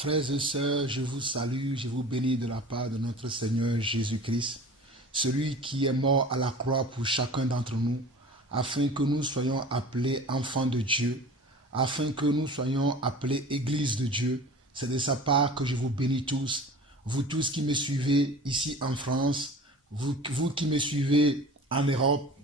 Frères et sœurs, je vous salue, je vous bénis de la part de notre Seigneur Jésus-Christ, celui qui est mort à la croix pour chacun d'entre nous, afin que nous soyons appelés enfants de Dieu, afin que nous soyons appelés Église de Dieu. C'est de sa part que je vous bénis tous, vous tous qui me suivez ici en France, vous qui me suivez en Europe,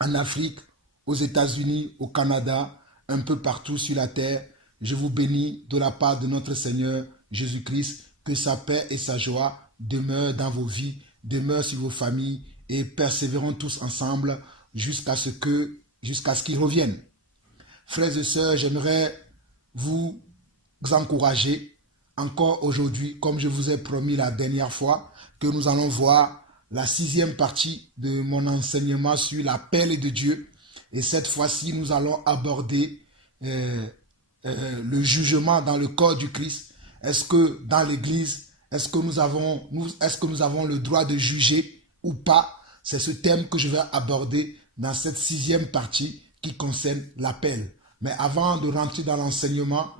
en Afrique, aux États-Unis, au Canada, un peu partout sur la terre. Je vous bénis de la part de notre Seigneur Jésus-Christ, que sa paix et sa joie demeurent dans vos vies, demeurent sur vos familles et persévérons tous ensemble jusqu'à ce qu'il revienne. Frères et sœurs, j'aimerais vous encourager encore aujourd'hui, comme je vous ai promis la dernière fois, que nous allons voir la 6e partie de mon enseignement sur l'appel de Dieu. Et cette fois-ci, nous allons aborder le jugement dans le corps du Christ. Est-ce que dans l'Église, est-ce que nous avons le droit de juger ou pas? C'est ce thème que je vais aborder dans cette 6e partie qui concerne l'appel. Mais avant de rentrer dans l'enseignement,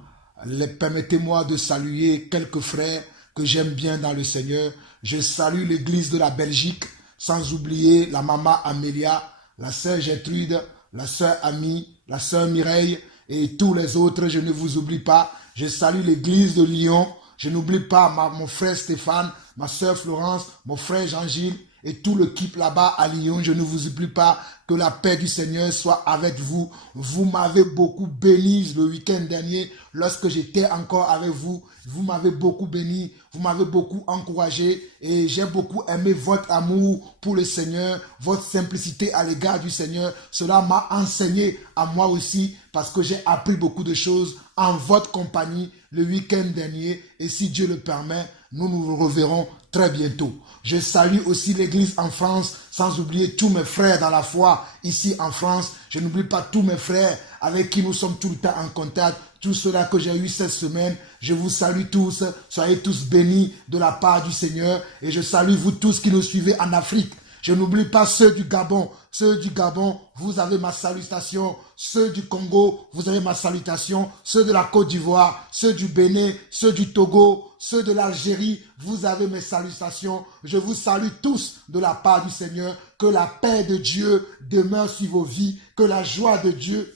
permettez-moi de saluer quelques frères que j'aime bien dans le Seigneur. Je salue l'Église de la Belgique, sans oublier la maman Amélia, la sœur Gertrude, la sœur Ami, la sœur Mireille, et tous les autres, je ne vous oublie pas. Je salue l'église de Lyon. Je n'oublie pas mon frère Stéphane, ma soeur Florence, mon frère Jean-Gilles et tout l'équipe là-bas à Lyon. Je ne vous oublie pas. Que la paix du Seigneur soit avec vous. Vous m'avez beaucoup béni le week-end dernier lorsque j'étais encore avec vous. Vous m'avez beaucoup béni, vous m'avez beaucoup encouragé et j'ai beaucoup aimé votre amour pour le Seigneur, votre simplicité à l'égard du Seigneur. Cela m'a enseigné à moi aussi parce que j'ai appris beaucoup de choses en votre compagnie le week-end dernier et si Dieu le permet, nous nous reverrons très bientôt. Je salue aussi l'église en France, sans oublier tous mes frères dans la foi ici en France. Je n'oublie pas tous mes frères avec qui nous sommes tout le temps en contact. Tout cela que j'ai eu cette semaine, je vous salue tous. Soyez tous bénis de la part du Seigneur. Et je salue vous tous qui nous suivez en Afrique. Je n'oublie pas ceux du Gabon. Ceux du Gabon, vous avez ma salutation. Ceux du Congo, vous avez ma salutation. Ceux de la Côte d'Ivoire, ceux du Bénin, ceux du Togo, ceux de l'Algérie, vous avez mes salutations. Je vous salue tous de la part du Seigneur. Que la paix de Dieu demeure sur vos vies. Que la joie de Dieu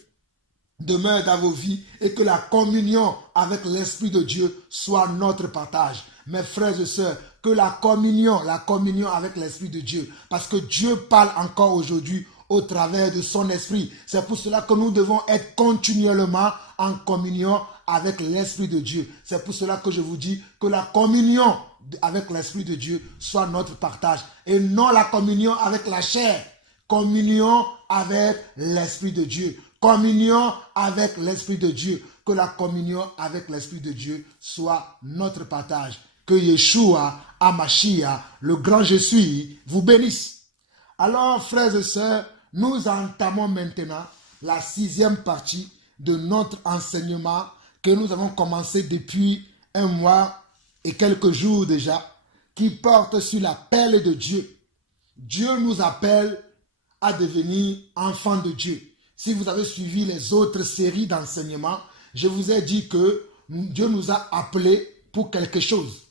demeure dans vos vies et que la communion avec l'Esprit de Dieu soit notre partage. Mes frères et sœurs, que la communion avec l'Esprit de Dieu, parce que Dieu parle encore aujourd'hui au travers de son Esprit. C'est pour cela que nous devons être continuellement en communion avec l'Esprit de Dieu. C'est pour cela que je vous dis que la communion avec l'Esprit de Dieu soit notre partage et non la communion avec la chair. Communion avec l'Esprit de Dieu. Communion avec l'Esprit de Dieu. Que la communion avec l'Esprit de Dieu soit notre partage. Que Yeshua, Amashia, le grand je suis, vous bénisse. Alors, frères et sœurs, nous entamons maintenant la 6e partie de notre enseignement que nous avons commencé depuis un mois et quelques jours déjà, qui porte sur l'appel de Dieu. Dieu nous appelle à devenir enfants de Dieu. Si vous avez suivi les autres séries d'enseignements, je vous ai dit que Dieu nous a appelés pour quelque chose.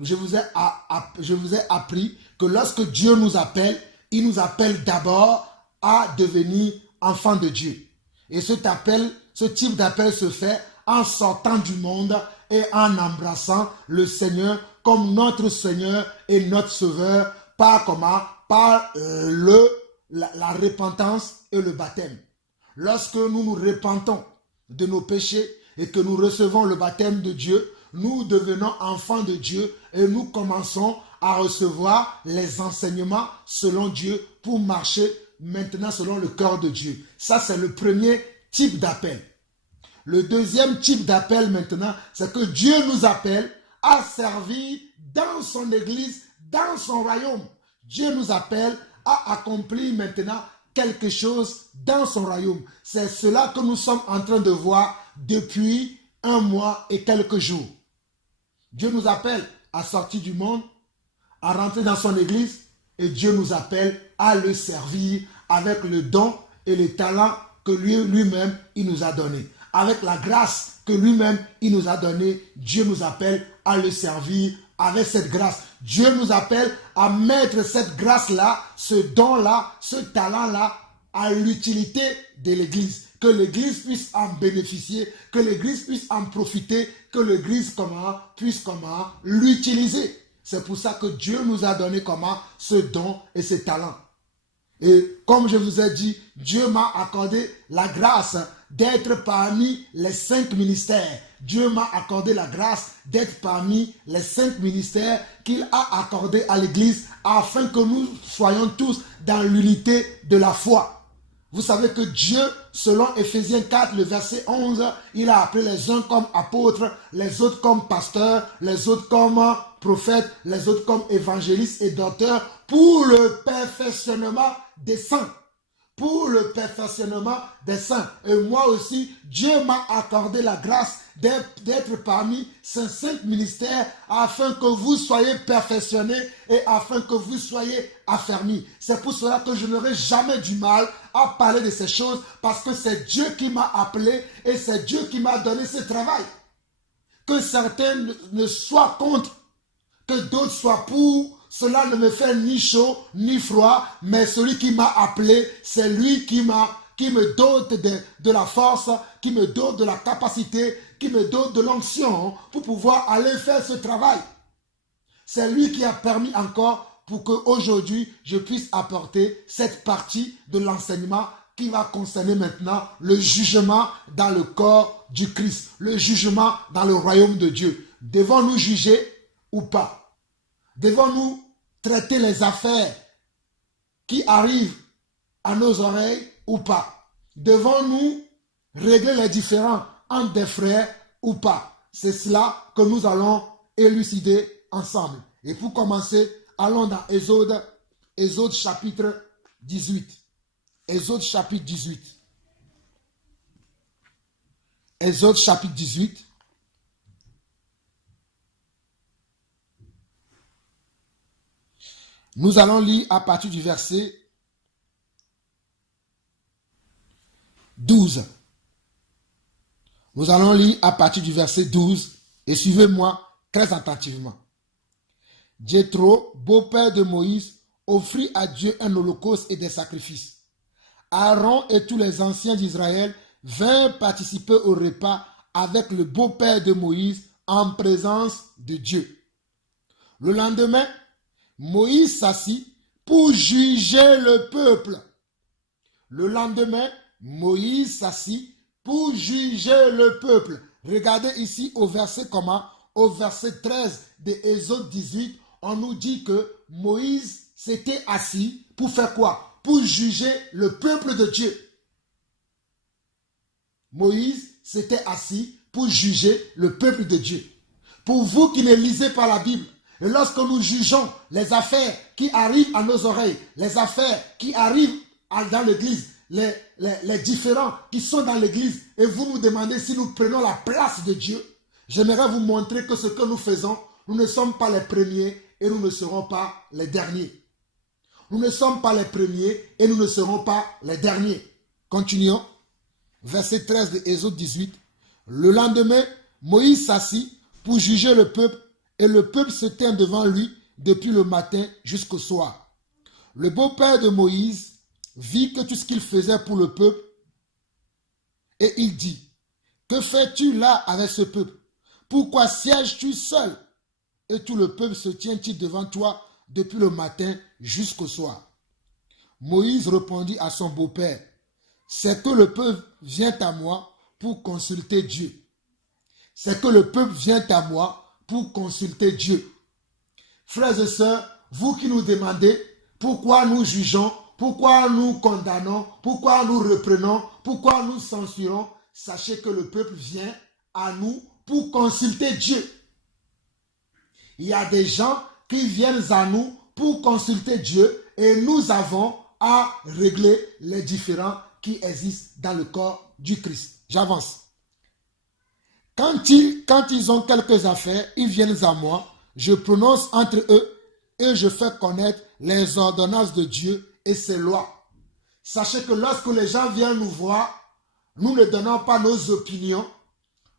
Je vous ai appris que lorsque Dieu nous appelle, il nous appelle d'abord à devenir enfants de Dieu. Et ce type d'appel se fait en sortant du monde et en embrassant le Seigneur comme notre Seigneur et notre Sauveur par la repentance et le baptême. Lorsque nous nous repentons de nos péchés et que nous recevons le baptême de Dieu, nous devenons enfants de Dieu et nous commençons à recevoir les enseignements selon Dieu pour marcher maintenant selon le cœur de Dieu. Ça, c'est le premier type d'appel. Le deuxième type d'appel maintenant, c'est que Dieu nous appelle à servir dans son église, dans son royaume. Dieu nous appelle à accomplir maintenant quelque chose dans son royaume. C'est cela que nous sommes en train de voir depuis un mois et quelques jours. Dieu nous appelle à sortir du monde, à rentrer dans son église et Dieu nous appelle à le servir avec le don et les talents que lui-même il nous a donnés. Avec la grâce que lui-même, il nous a donné. Dieu nous appelle à le servir avec cette grâce. Dieu nous appelle à mettre cette grâce-là, ce don-là, ce talent-là à l'utilité de l'Église. Que l'Église puisse en bénéficier, que l'Église puisse en profiter, que l'Église puisse l'utiliser. C'est pour ça que Dieu nous a donné ce don et ce talent. Et comme je vous ai dit, Dieu m'a accordé la grâce d'être parmi les 5 ministères. Dieu m'a accordé la grâce d'être parmi les 5 ministères qu'il a accordés à l'Église afin que nous soyons tous dans l'unité de la foi. Vous savez que Dieu, selon Éphésiens 4, le verset 11, il a appelé les uns comme apôtres, les autres comme pasteurs, les autres comme prophètes, les autres comme évangélistes et docteurs pour le perfectionnement des saints. Pour le perfectionnement des saints. Et moi aussi, Dieu m'a accordé la grâce d'être parmi ces 5 ministères afin que vous soyez perfectionnés et afin que vous soyez affermis. C'est pour cela que je n'aurai jamais du mal à parler de ces choses parce que c'est Dieu qui m'a appelé et c'est Dieu qui m'a donné ce travail. Que certains ne soient contre, que d'autres soient pour, cela ne me fait ni chaud ni froid, mais celui qui m'a appelé, c'est lui qui me dote de la force, qui me dote de la capacité, qui me dote de l'onction pour pouvoir aller faire ce travail. C'est lui qui a permis encore pour qu'aujourd'hui je puisse apporter cette partie de l'enseignement qui va concerner maintenant le jugement dans le corps du Christ, le jugement dans le royaume de Dieu. Devons-nous juger ou pas? Devons-nous traiter les affaires qui arrivent à nos oreilles ou pas? Devons-nous régler les différends entre des frères ou pas? C'est cela que nous allons élucider ensemble. Et pour commencer, allons dans Exode chapitre 18. Exode chapitre 18. Exode chapitre 18. Nous allons lire à partir du verset 12. Nous allons lire à partir du verset 12 et suivez-moi très attentivement. Jéthro, beau-père de Moïse, offrit à Dieu un holocauste et des sacrifices. Aaron et tous les anciens d'Israël vinrent participer au repas avec le beau-père de Moïse en présence de Dieu. Le lendemain, Moïse s'assit pour juger le peuple. Le lendemain, Moïse s'assit pour juger le peuple. Regardez ici au verset Au verset 13 de Exode 18, on nous dit que Moïse s'était assis pour faire quoi? Pour juger le peuple de Dieu. Moïse s'était assis pour juger le peuple de Dieu. Pour vous qui ne lisez pas la Bible, et lorsque nous jugeons les affaires qui arrivent à nos oreilles, les affaires qui arrivent dans l'église, les différends qui sont dans l'église, et vous nous demandez si nous prenons la place de Dieu, j'aimerais vous montrer que ce que nous faisons, nous ne sommes pas les premiers et nous ne serons pas les derniers. Nous ne sommes pas les premiers et nous ne serons pas les derniers. Continuons. Verset 13 de Exode 18. Le lendemain, Moïse s'assit pour juger le peuple et le peuple se tint devant lui depuis le matin jusqu'au soir. Le beau-père de Moïse vit que tout ce qu'il faisait pour le peuple et il dit, que fais-tu là avec ce peuple? Pourquoi sièges-tu seul? Et tout le peuple se tient-il devant toi depuis le matin jusqu'au soir? Moïse répondit à son beau-père, c'est que le peuple vient à moi pour consulter Dieu. C'est que le peuple vient à moi pour consulter Dieu. Frères et sœurs, vous qui nous demandez pourquoi nous jugeons, pourquoi nous condamnons, pourquoi nous reprenons, pourquoi nous censurons, sachez que le peuple vient à nous pour consulter Dieu. Il y a des gens qui viennent à nous pour consulter Dieu et nous avons à régler les différends qui existent dans le corps du Christ. J'avance. Quand ils ont quelques affaires, ils viennent à moi, je prononce entre eux et je fais connaître les ordonnances de Dieu et ses lois. Sachez que lorsque les gens viennent nous voir, nous ne donnons pas nos opinions,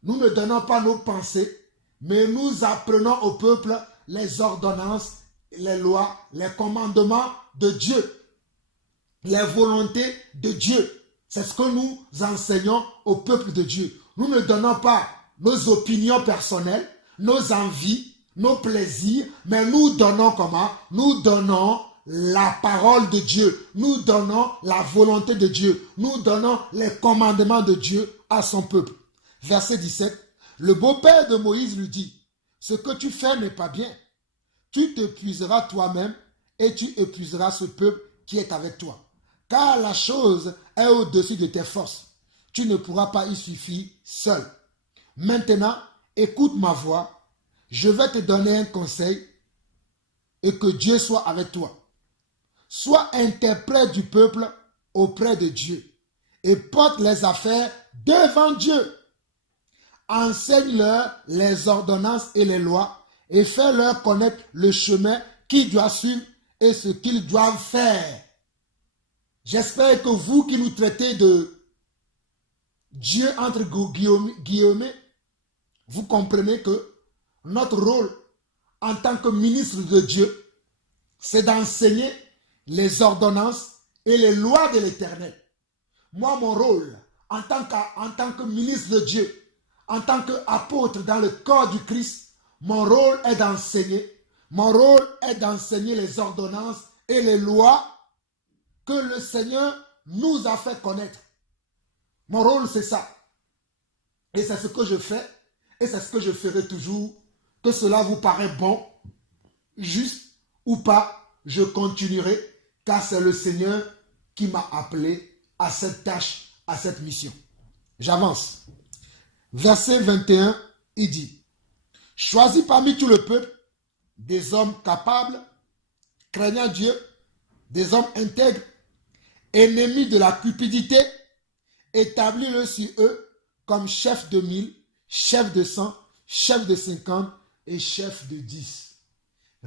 nous ne donnons pas nos pensées, mais nous apprenons au peuple les ordonnances, les lois, les commandements de Dieu, les volontés de Dieu. C'est ce que nous enseignons au peuple de Dieu. Nous ne donnons pas nos opinions personnelles, nos envies, nos plaisirs, mais nous donnons comment? Nous donnons la parole de Dieu. Nous donnons la volonté de Dieu. Nous donnons les commandements de Dieu à son peuple. Verset 17. Le beau-père de Moïse lui dit, ce que tu fais n'est pas bien. Tu t'épuiseras toi-même et tu épuiseras ce peuple qui est avec toi. Car la chose est au-dessus de tes forces. Tu ne pourras pas y suffire seul. Maintenant, écoute ma voix. Je vais te donner un conseil et que Dieu soit avec toi. Sois interprète du peuple auprès de Dieu et porte les affaires devant Dieu. Enseigne-leur les ordonnances et les lois et fais-leur connaître le chemin qu'ils doivent suivre et ce qu'ils doivent faire. J'espère que vous qui nous traitez de Dieu entre guillemets, vous comprenez que notre rôle en tant que ministre de Dieu, c'est d'enseigner les ordonnances et les lois de l'Éternel. Moi, mon rôle en tant que ministre de Dieu, en tant qu'apôtre dans le corps du Christ, mon rôle est d'enseigner. Mon rôle est d'enseigner les ordonnances et les lois que le Seigneur nous a fait connaître. Mon rôle, c'est ça. Et c'est ce que je fais. Et c'est ce que je ferai toujours. Que cela vous paraît bon, juste ou pas, je continuerai. Car c'est le Seigneur qui m'a appelé à cette tâche, à cette mission. J'avance. Verset 21, il dit, choisis parmi tout le peuple des hommes capables, craignant Dieu, des hommes intègres, ennemis de la cupidité, établis-le sur eux comme chef de 1000, chef de 100, chef de 50 et chef de 10.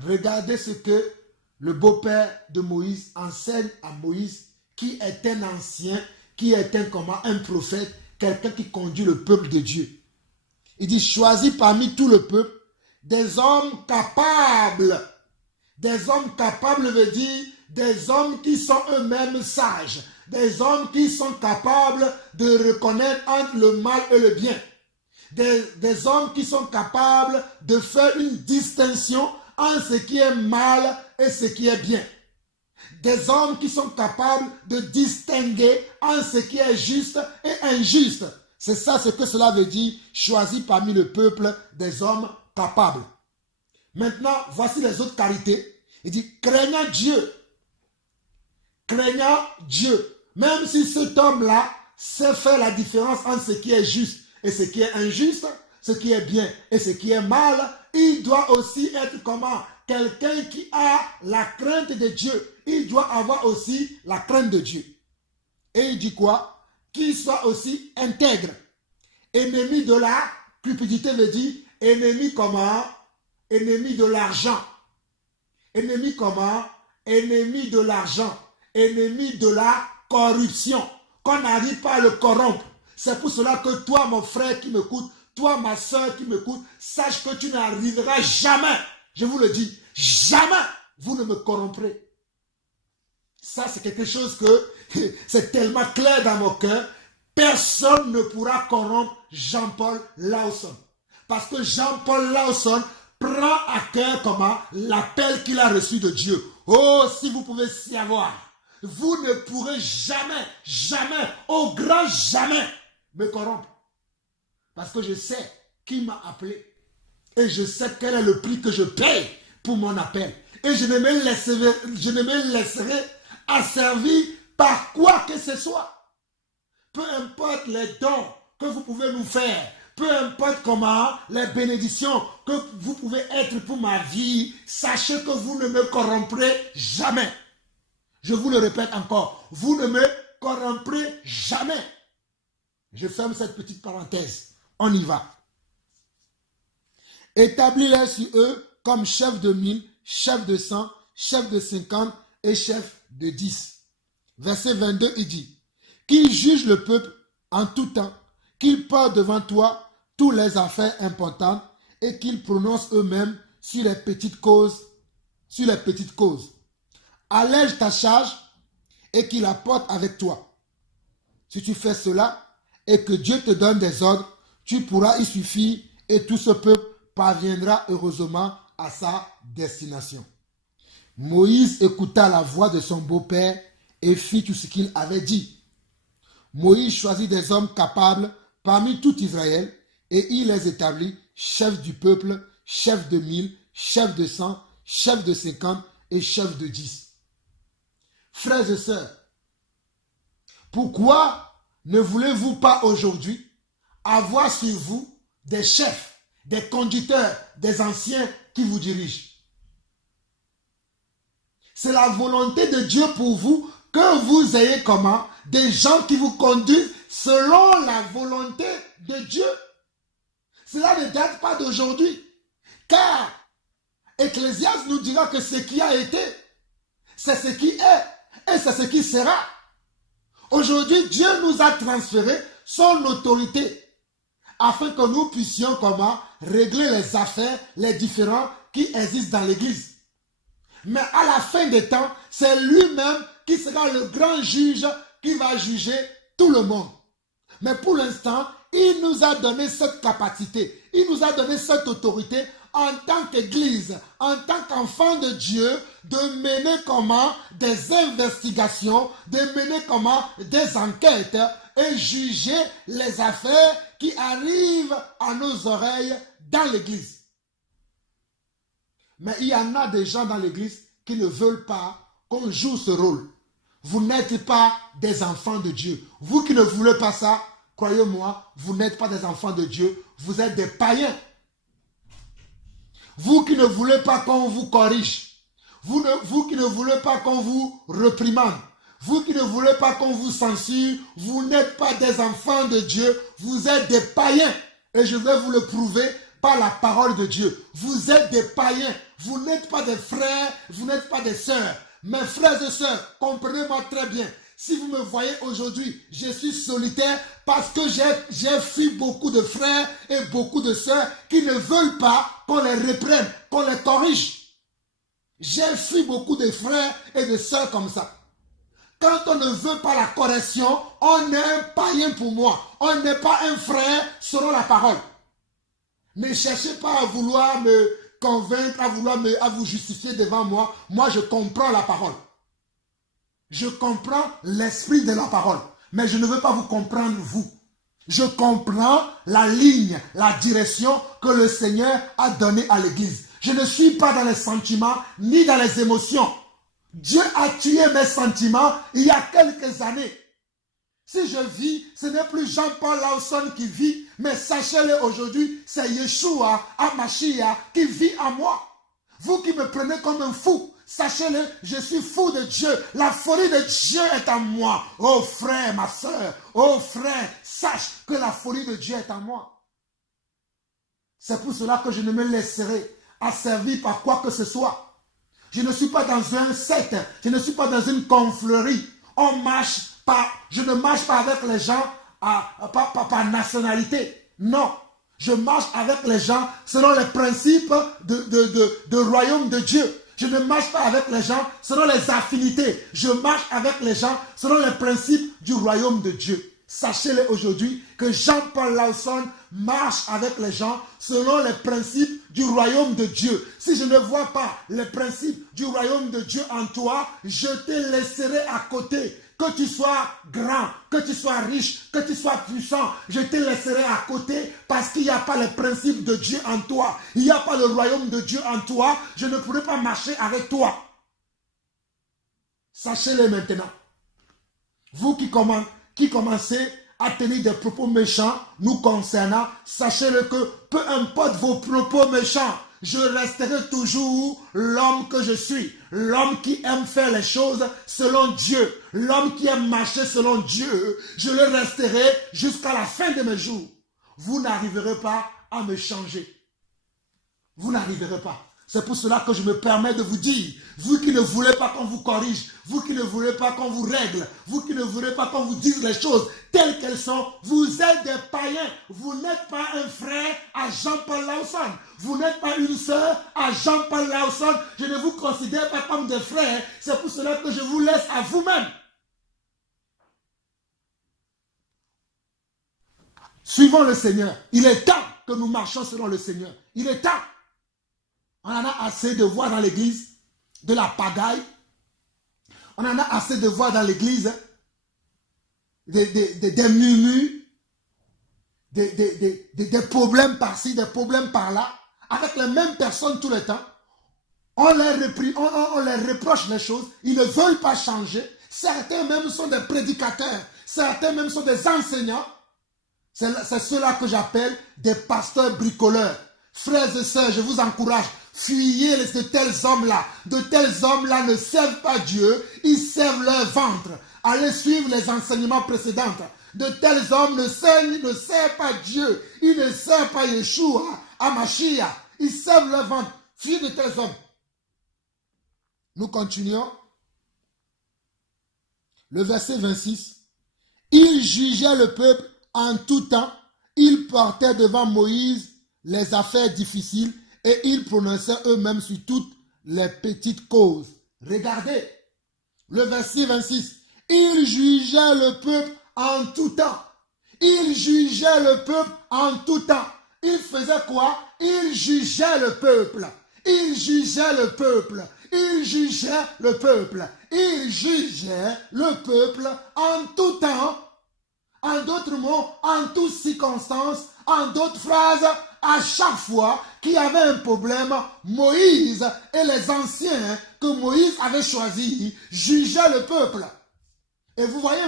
Regardez ce que le beau-père de Moïse enseigne à Moïse, qui est un ancien, qui est un prophète, quelqu'un qui conduit le peuple de Dieu. Il dit, choisis parmi tout le peuple des hommes capables. Des hommes capables veut dire des hommes qui sont eux-mêmes sages. Des hommes qui sont capables de reconnaître entre le mal et le bien. Des hommes qui sont capables de faire une distinction entre ce qui est mal et ce qui est bien. Des hommes qui sont capables de distinguer entre ce qui est juste et injuste. C'est ça ce que cela veut dire, choisis parmi le peuple des hommes capables. Maintenant, voici les autres qualités. Il dit, craignant Dieu. Craignant Dieu. Même si cet homme-là sait faire la différence entre ce qui est juste et ce qui est injuste, ce qui est bien et ce qui est mal, il doit aussi être comment? Quelqu'un qui a la crainte de Dieu. Il doit avoir aussi la crainte de Dieu. Et il dit quoi? Qu'il soit aussi intègre. Ennemi de la cupidité veut dire ennemi comment? Ennemi de l'argent. Ennemi comment? Ennemi de l'argent. Ennemi de la corruption. Qu'on n'arrive pas à le corrompre. C'est pour cela que toi, mon frère qui m'écoute, toi, ma soeur qui m'écoute, sache que tu n'arriveras jamais, je vous le dis, jamais vous ne me corromprez. Ça, c'est quelque chose que c'est tellement clair dans mon cœur. Personne ne pourra corrompre Jean-Paul Lawson. Parce que Jean-Paul Lawson prend à cœur comment l'appel qu'il a reçu de Dieu. Oh, si vous pouvez s'y avoir, vous ne pourrez jamais, jamais, au grand jamais, me corrompre. Parce que je sais qui m'a appelé. Et je sais quel est le prix que je paye pour mon appel. Et je ne me laisserai asservir par quoi que ce soit. Peu importe les dons que vous pouvez nous faire, peu importe comment les bénédictions que vous pouvez être pour ma vie, sachez que vous ne me corromprez jamais. Je vous le répète encore, vous ne me corromprez jamais. Je ferme cette petite parenthèse. On y va. Établis-les sur eux comme chef de 1000, chef de 100, chef de 50 et chef de 10. Verset 22, il dit, qu'il juge le peuple en tout temps, qu'il parle devant toi toutes les affaires importantes et qu'ils prononcent eux-mêmes sur les petites causes. Allège ta charge et qu'il la porte avec toi. Si tu fais cela et que Dieu te donne des ordres, tu pourras y suffire et tout ce peuple parviendra heureusement à sa destination. Moïse écouta la voix de son beau-père et fit tout ce qu'il avait dit. Moïse choisit des hommes capables parmi tout Israël et il les établit chefs du peuple, chefs de 1000, chefs de 100, chefs de 50 et chefs de 10. Frères et sœurs, pourquoi ne voulez-vous pas aujourd'hui avoir sur vous des chefs, des conducteurs, des anciens qui vous dirigent? C'est la volonté de Dieu pour vous que vous ayez comment? Des gens qui vous conduisent selon la volonté de Dieu. Cela ne date pas d'aujourd'hui. Car Ecclésiaste nous dira que ce qui a été, c'est ce qui est et c'est ce qui sera. Aujourd'hui, Dieu nous a transféré son autorité afin que nous puissions comment? Régler les affaires, les différends qui existent dans l'Église. Mais à la fin des temps, c'est lui-même qui sera le grand juge qui va juger tout le monde. Mais pour l'instant, il nous a donné cette capacité, il nous a donné cette autorité en tant qu'Église, en tant qu'enfant de Dieu, de mener comment des investigations, de mener comment des enquêtes et juger les affaires qui arrivent à nos oreilles dans l'Église. Mais il y en a des gens dans l'Église qui ne veulent pas qu'on joue ce rôle. Vous n'êtes pas des enfants de Dieu. Vous qui ne voulez pas ça, croyez-moi, vous n'êtes pas des enfants de Dieu, vous êtes des païens. Vous qui ne voulez pas qu'on vous corrige, vous qui ne voulez pas qu'on vous reprimande, vous qui ne voulez pas qu'on vous censure, vous n'êtes pas des enfants de Dieu, vous êtes des païens. Et je vais vous le prouver par la parole de Dieu. Vous êtes des païens, vous n'êtes pas des frères, vous n'êtes pas des sœurs. Mes frères et sœurs, comprenez-moi très bien. Si vous me voyez aujourd'hui, je suis solitaire parce que j'ai fui beaucoup de frères et beaucoup de sœurs qui ne veulent pas qu'on les reprenne, qu'on les corrige. J'ai fui beaucoup de frères et de sœurs comme ça. Quand on ne veut pas la correction, on est un païen pour moi. On n'est pas un frère selon la parole. Ne cherchez pas à vouloir me convaincre, à vous justifier devant moi. Moi, je comprends la parole. Je comprends l'esprit de la parole. Mais je ne veux pas vous comprendre, vous. Je comprends la ligne, la direction que le Seigneur a donnée à l'Église. Je ne suis pas dans les sentiments ni dans les émotions. Dieu a tué mes sentiments il y a quelques années. Si je vis, ce n'est plus Jean-Paul Lawson qui vit, mais sachez-le aujourd'hui, c'est Yeshua HaMashiach qui vit en moi. Vous qui me prenez comme un fou, sachez-le, je suis fou de Dieu. La folie de Dieu est en moi. Oh frère, ma soeur, oh frère, sache que la folie de Dieu est en moi. C'est pour cela que je ne me laisserai asservir par quoi que ce soit. Je ne suis pas dans un secte, je ne suis pas dans une confrérie. Je ne marche pas avec les gens par nationalité. Non, je marche avec les gens selon les principes de royaume de Dieu. Je ne marche pas avec les gens selon les affinités. Je marche avec les gens selon les principes du royaume de Dieu. Sachez-le aujourd'hui que Jean-Paul Lawson marche avec les gens selon les principes du royaume de Dieu. Si je ne vois pas les principes du royaume de Dieu en toi, je te laisserai à côté. Que tu sois grand, que tu sois riche, que tu sois puissant, je te laisserai à côté parce qu'il n'y a pas les principes de Dieu en toi. Il n'y a pas le royaume de Dieu en toi. Je ne pourrai pas marcher avec toi. Sachez-le maintenant. Vous qui commencez à tenir des propos méchants nous concernant, sachez-le que peu importe vos propos méchants, je resterai toujours l'homme que je suis, l'homme qui aime faire les choses selon Dieu, l'homme qui aime marcher selon Dieu. Je le resterai jusqu'à la fin de mes jours. Vous n'arriverez pas à me changer. Vous n'arriverez pas. C'est pour cela que je me permets de vous dire, vous qui ne voulez pas qu'on vous corrige, vous qui ne voulez pas qu'on vous règle, vous qui ne voulez pas qu'on vous dise les choses telles qu'elles sont, vous êtes des païens. Vous n'êtes pas un frère à Jean-Paul Lawson. Vous n'êtes pas une sœur à Jean-Paul Lawson. Je ne vous considère pas comme des frères. C'est pour cela que je vous laisse à vous-même. Suivons le Seigneur. Il est temps que nous marchions selon le Seigneur. Il est temps. On en a assez de voir dans l'église de la pagaille. On en a assez de voir dans l'église des murmures, des problèmes par-ci, des problèmes par-là, avec les mêmes personnes tout le temps. On les reproche les choses. Ils ne veulent pas changer. Certains même sont des prédicateurs. Certains même sont des enseignants. C'est cela que j'appelle des pasteurs bricoleurs. Frères et sœurs, je vous encourage. Fuyez de tels hommes-là. De tels hommes-là ne servent pas Dieu, ils servent leur ventre. Allez suivre les enseignements précédents. De tels hommes ne servent pas Dieu, ils ne servent pas Yeshua, Hamashiach, ils servent leur ventre. Fuyez de tels hommes. Nous continuons. Le verset 26. Ils jugeaient le peuple en tout temps. Ils portaient devant Moïse les affaires difficiles et ils prononçaient eux-mêmes sur toutes les petites causes. Regardez le verset 26. Ils jugeaient le peuple en tout temps. Ils jugeaient le peuple en tout temps. Ils faisaient quoi? Ils jugeaient le peuple. Ils jugeaient le peuple. Ils jugeaient le peuple. Ils jugeaient le peuple en tout temps. En d'autres mots, en toutes circonstances, en d'autres phrases, à chaque fois qu'il y avait un problème, Moïse et les anciens que Moïse avait choisis jugeaient le peuple. Et vous voyez,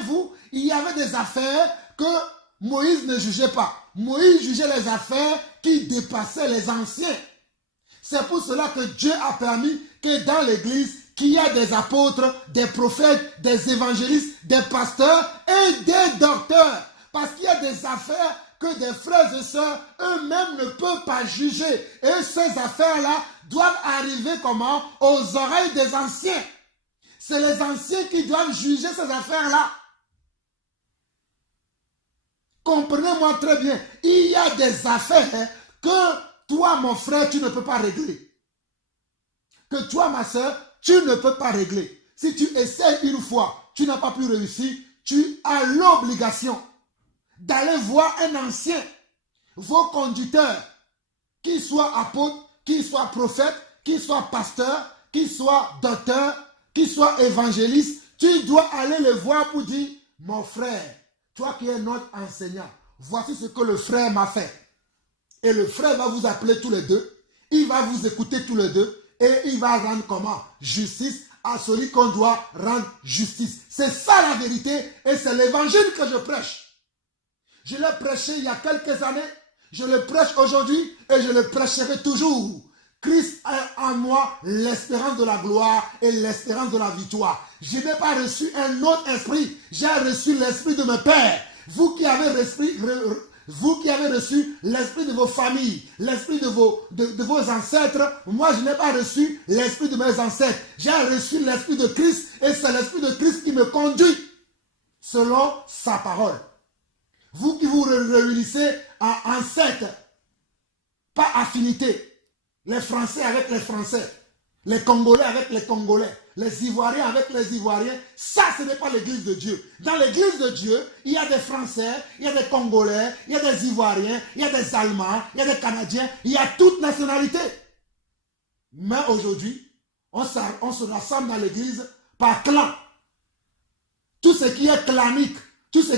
il y avait des affaires que Moïse ne jugeait pas. Moïse jugeait les affaires qui dépassaient les anciens. C'est pour cela que Dieu a permis que dans l'église, qu'il y a des apôtres, des prophètes, des évangélistes, des pasteurs et des docteurs. Parce qu'il y a des affaires que des frères et sœurs eux-mêmes ne peuvent pas juger. Et ces affaires-là doivent arriver comment? Aux oreilles des anciens. C'est les anciens qui doivent juger ces affaires-là. Comprenez-moi très bien. Il y a des affaires que toi, mon frère, tu ne peux pas régler. Que toi, ma soeur, tu ne peux pas régler. Si tu essaies une fois, tu n'as pas pu réussir, tu as l'obligation d'aller voir un ancien, vos conducteurs, qu'ils soient apôtres, qu'ils soient prophètes, qu'ils soient pasteurs, qu'ils soient docteurs, qu'ils soient évangélistes. Tu dois aller les voir pour dire, mon frère, toi qui es notre enseignant, voici ce que le frère m'a fait. Et le frère va vous appeler tous les deux, il va vous écouter tous les deux, et il va rendre comment? Justice à celui qu'on doit rendre justice. C'est ça la vérité et c'est l'évangile que je prêche. Je l'ai prêché il y a quelques années, je le prêche aujourd'hui et je le prêcherai toujours. Christ est en moi l'espérance de la gloire et l'espérance de la victoire. Je n'ai pas reçu un autre esprit, j'ai reçu l'esprit de mes pères. Vous qui avez reçu l'esprit de vos familles, l'esprit de vos ancêtres, moi je n'ai pas reçu l'esprit de mes ancêtres. J'ai reçu l'esprit de Christ et c'est l'esprit de Christ qui me conduit selon sa parole. Vous qui vous réunissez en ancêtres, pas affinité, les Français avec les Français, les Congolais avec les Congolais, les Ivoiriens avec les Ivoiriens, ça ce n'est pas l'église de Dieu. Dans l'église de Dieu, il y a des Français, il y a des Congolais, il y a des Ivoiriens, il y a des Allemands, il y a des Canadiens, il y a toute nationalité. Mais aujourd'hui, on se rassemble dans l'église par clan. Tout ce qui est clanique, tout ce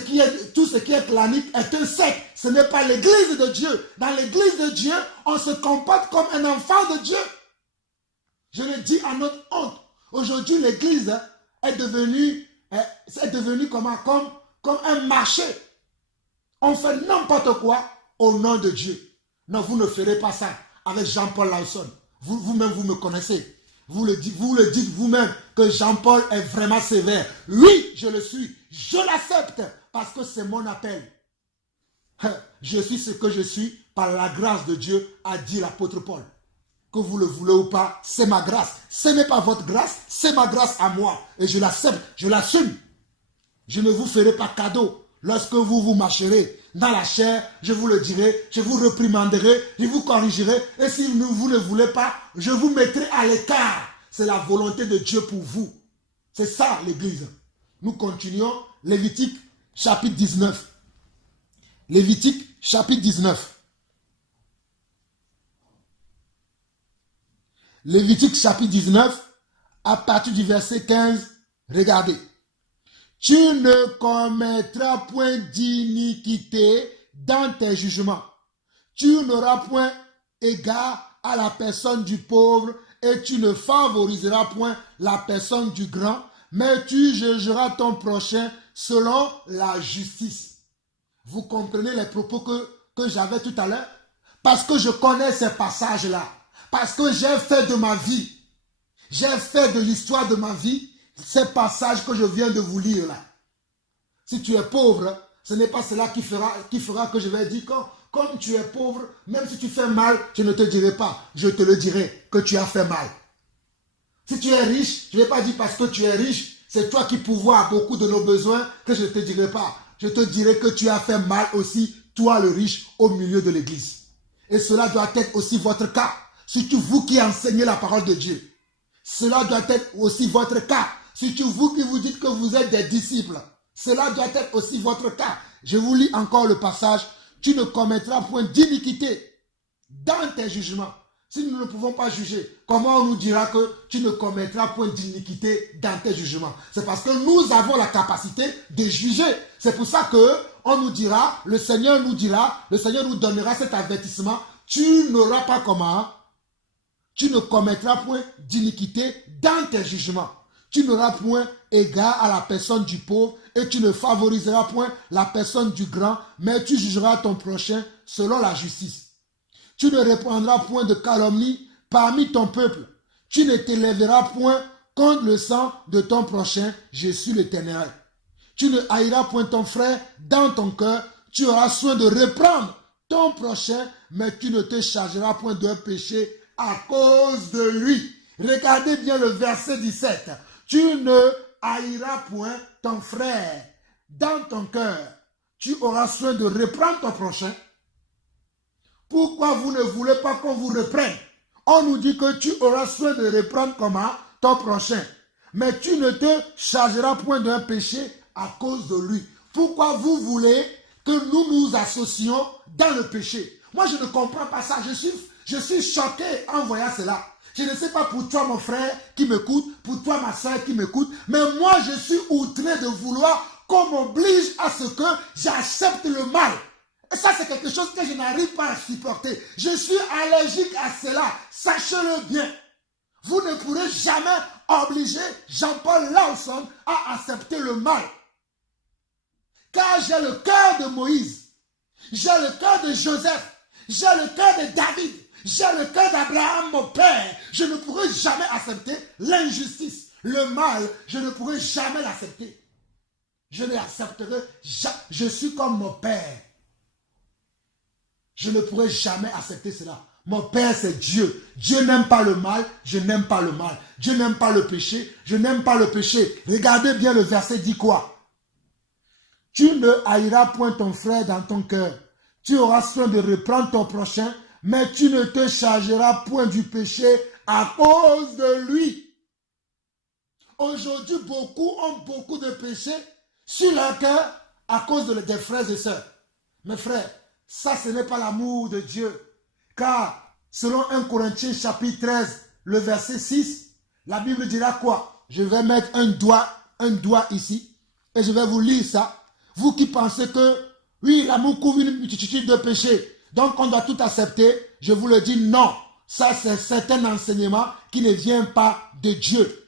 qui est clanique est un secte. Ce n'est pas l'église de Dieu. Dans l'église de Dieu, on se comporte comme un enfant de Dieu. Je le dis à notre honte. Aujourd'hui, l'église est devenue comme un marché. On fait n'importe quoi au nom de Dieu. Non, vous ne ferez pas ça avec Jean-Paul Lawson. Vous-même, vous me connaissez. Vous le dites vous-même que Jean-Paul est vraiment sévère. Oui, je le suis. Je l'accepte parce que c'est mon appel. Je suis ce que je suis par la grâce de Dieu, a dit l'apôtre Paul. que vous le voulez ou pas, c'est ma grâce. Ce n'est pas votre grâce, c'est ma grâce à moi. Et je l'accepte, je l'assume. Je ne vous ferai pas cadeau. Lorsque vous marcherez dans la chair, je vous le dirai, je vous réprimanderai, je vous corrigerai. Et si vous ne voulez pas, je vous mettrai à l'écart. C'est la volonté de Dieu pour vous. C'est ça l'Église. Nous continuons. Lévitique chapitre 19. Lévitique chapitre 19. Lévitique chapitre 19, à partir du verset 15, regardez. Tu ne commettras point d'iniquité dans tes jugements. Tu n'auras point égard à la personne du pauvre et tu ne favoriseras point la personne du grand, mais tu jugeras ton prochain selon la justice. Vous comprenez les propos que j'avais tout à l'heure? Parce que je connais ces passages-là. Parce que j'ai fait de ma vie, j'ai fait de l'histoire de ma vie, ces passages que je viens de vous lire là. Si tu es pauvre, ce n'est pas cela qui fera que je vais dire que comme tu es pauvre, même si tu fais mal, je ne te dirai pas. Je te le dirai que tu as fait mal. Si tu es riche, je ne vais pas dire parce que tu es riche, c'est toi qui pourvois beaucoup de nos besoins que je ne te dirai pas. Je te dirai que tu as fait mal aussi, toi le riche, au milieu de l'église. Et cela doit être aussi votre cas. Surtout vous qui enseignez la parole de Dieu. Cela doit être aussi votre cas. Surtout vous qui vous dites que vous êtes des disciples. Cela doit être aussi votre cas. Je vous lis encore le passage. Tu ne commettras point d'iniquité dans tes jugements. Si nous ne pouvons pas juger, comment on nous dira que tu ne commettras point d'iniquité dans tes jugements? C'est parce que nous avons la capacité de juger. C'est pour ça que on nous dira, le Seigneur nous donnera cet avertissement. Tu n'auras pas comment? Tu ne commettras point d'iniquité dans tes jugements. Tu n'auras point égard à la personne du pauvre et tu ne favoriseras point la personne du grand, mais tu jugeras ton prochain selon la justice. Tu ne répandras point de calomnie parmi ton peuple. Tu ne t'élèveras point contre le sang de ton prochain. Je suis l'Éternel. Tu ne haïras point ton frère dans ton cœur. Tu auras soin de reprendre ton prochain, mais tu ne te chargeras point d'un péché à cause de lui. Regardez bien le verset 17. Tu ne haïras point ton frère dans ton cœur. Tu auras soin de reprendre ton prochain. Pourquoi vous ne voulez pas qu'on vous reprenne? On nous dit que tu auras soin de reprendre comment? Ton prochain. Mais tu ne te chargeras point d'un péché à cause de lui. Pourquoi vous voulez que nous nous associons dans le péché? Moi, je ne comprends pas ça. Je suis choqué en voyant cela. Je ne sais pas pour toi, mon frère, qui m'écoute, pour toi, ma soeur, qui m'écoute, mais moi, je suis outré de vouloir qu'on m'oblige à ce que j'accepte le mal. Et ça, c'est quelque chose que je n'arrive pas à supporter. Je suis allergique à cela. Sachez-le bien. Vous ne pourrez jamais obliger Jean-Paul Lawson à accepter le mal. Car j'ai le cœur de Moïse. J'ai le cœur de Joseph. J'ai le cœur de David. J'ai le cœur d'Abraham, mon père. Je ne pourrai jamais accepter l'injustice. Le mal, je ne pourrai jamais l'accepter. Je l'accepterai jamais. Je suis comme mon père. Je ne pourrai jamais accepter cela. Mon père, c'est Dieu. Dieu n'aime pas le mal, je n'aime pas le mal. Dieu n'aime pas le péché, je n'aime pas le péché. Regardez bien le verset dit quoi? Tu ne haïras point ton frère dans ton cœur. Tu auras soin de reprendre ton prochain, mais tu ne te chargeras point du péché à cause de lui. Aujourd'hui, beaucoup ont beaucoup de péchés sur leur cœur à cause des frères et sœurs. Mes frères, ça, ce n'est pas l'amour de Dieu. Car, selon 1 Corinthiens chapitre 13, le verset 6, la Bible dira quoi? Je vais mettre un doigt ici, et je vais vous lire ça. Vous qui pensez que, oui, l'amour couvre une multitude de péchés, donc on doit tout accepter, je vous le dis, non. Ça, c'est un enseignement qui ne vient pas de Dieu.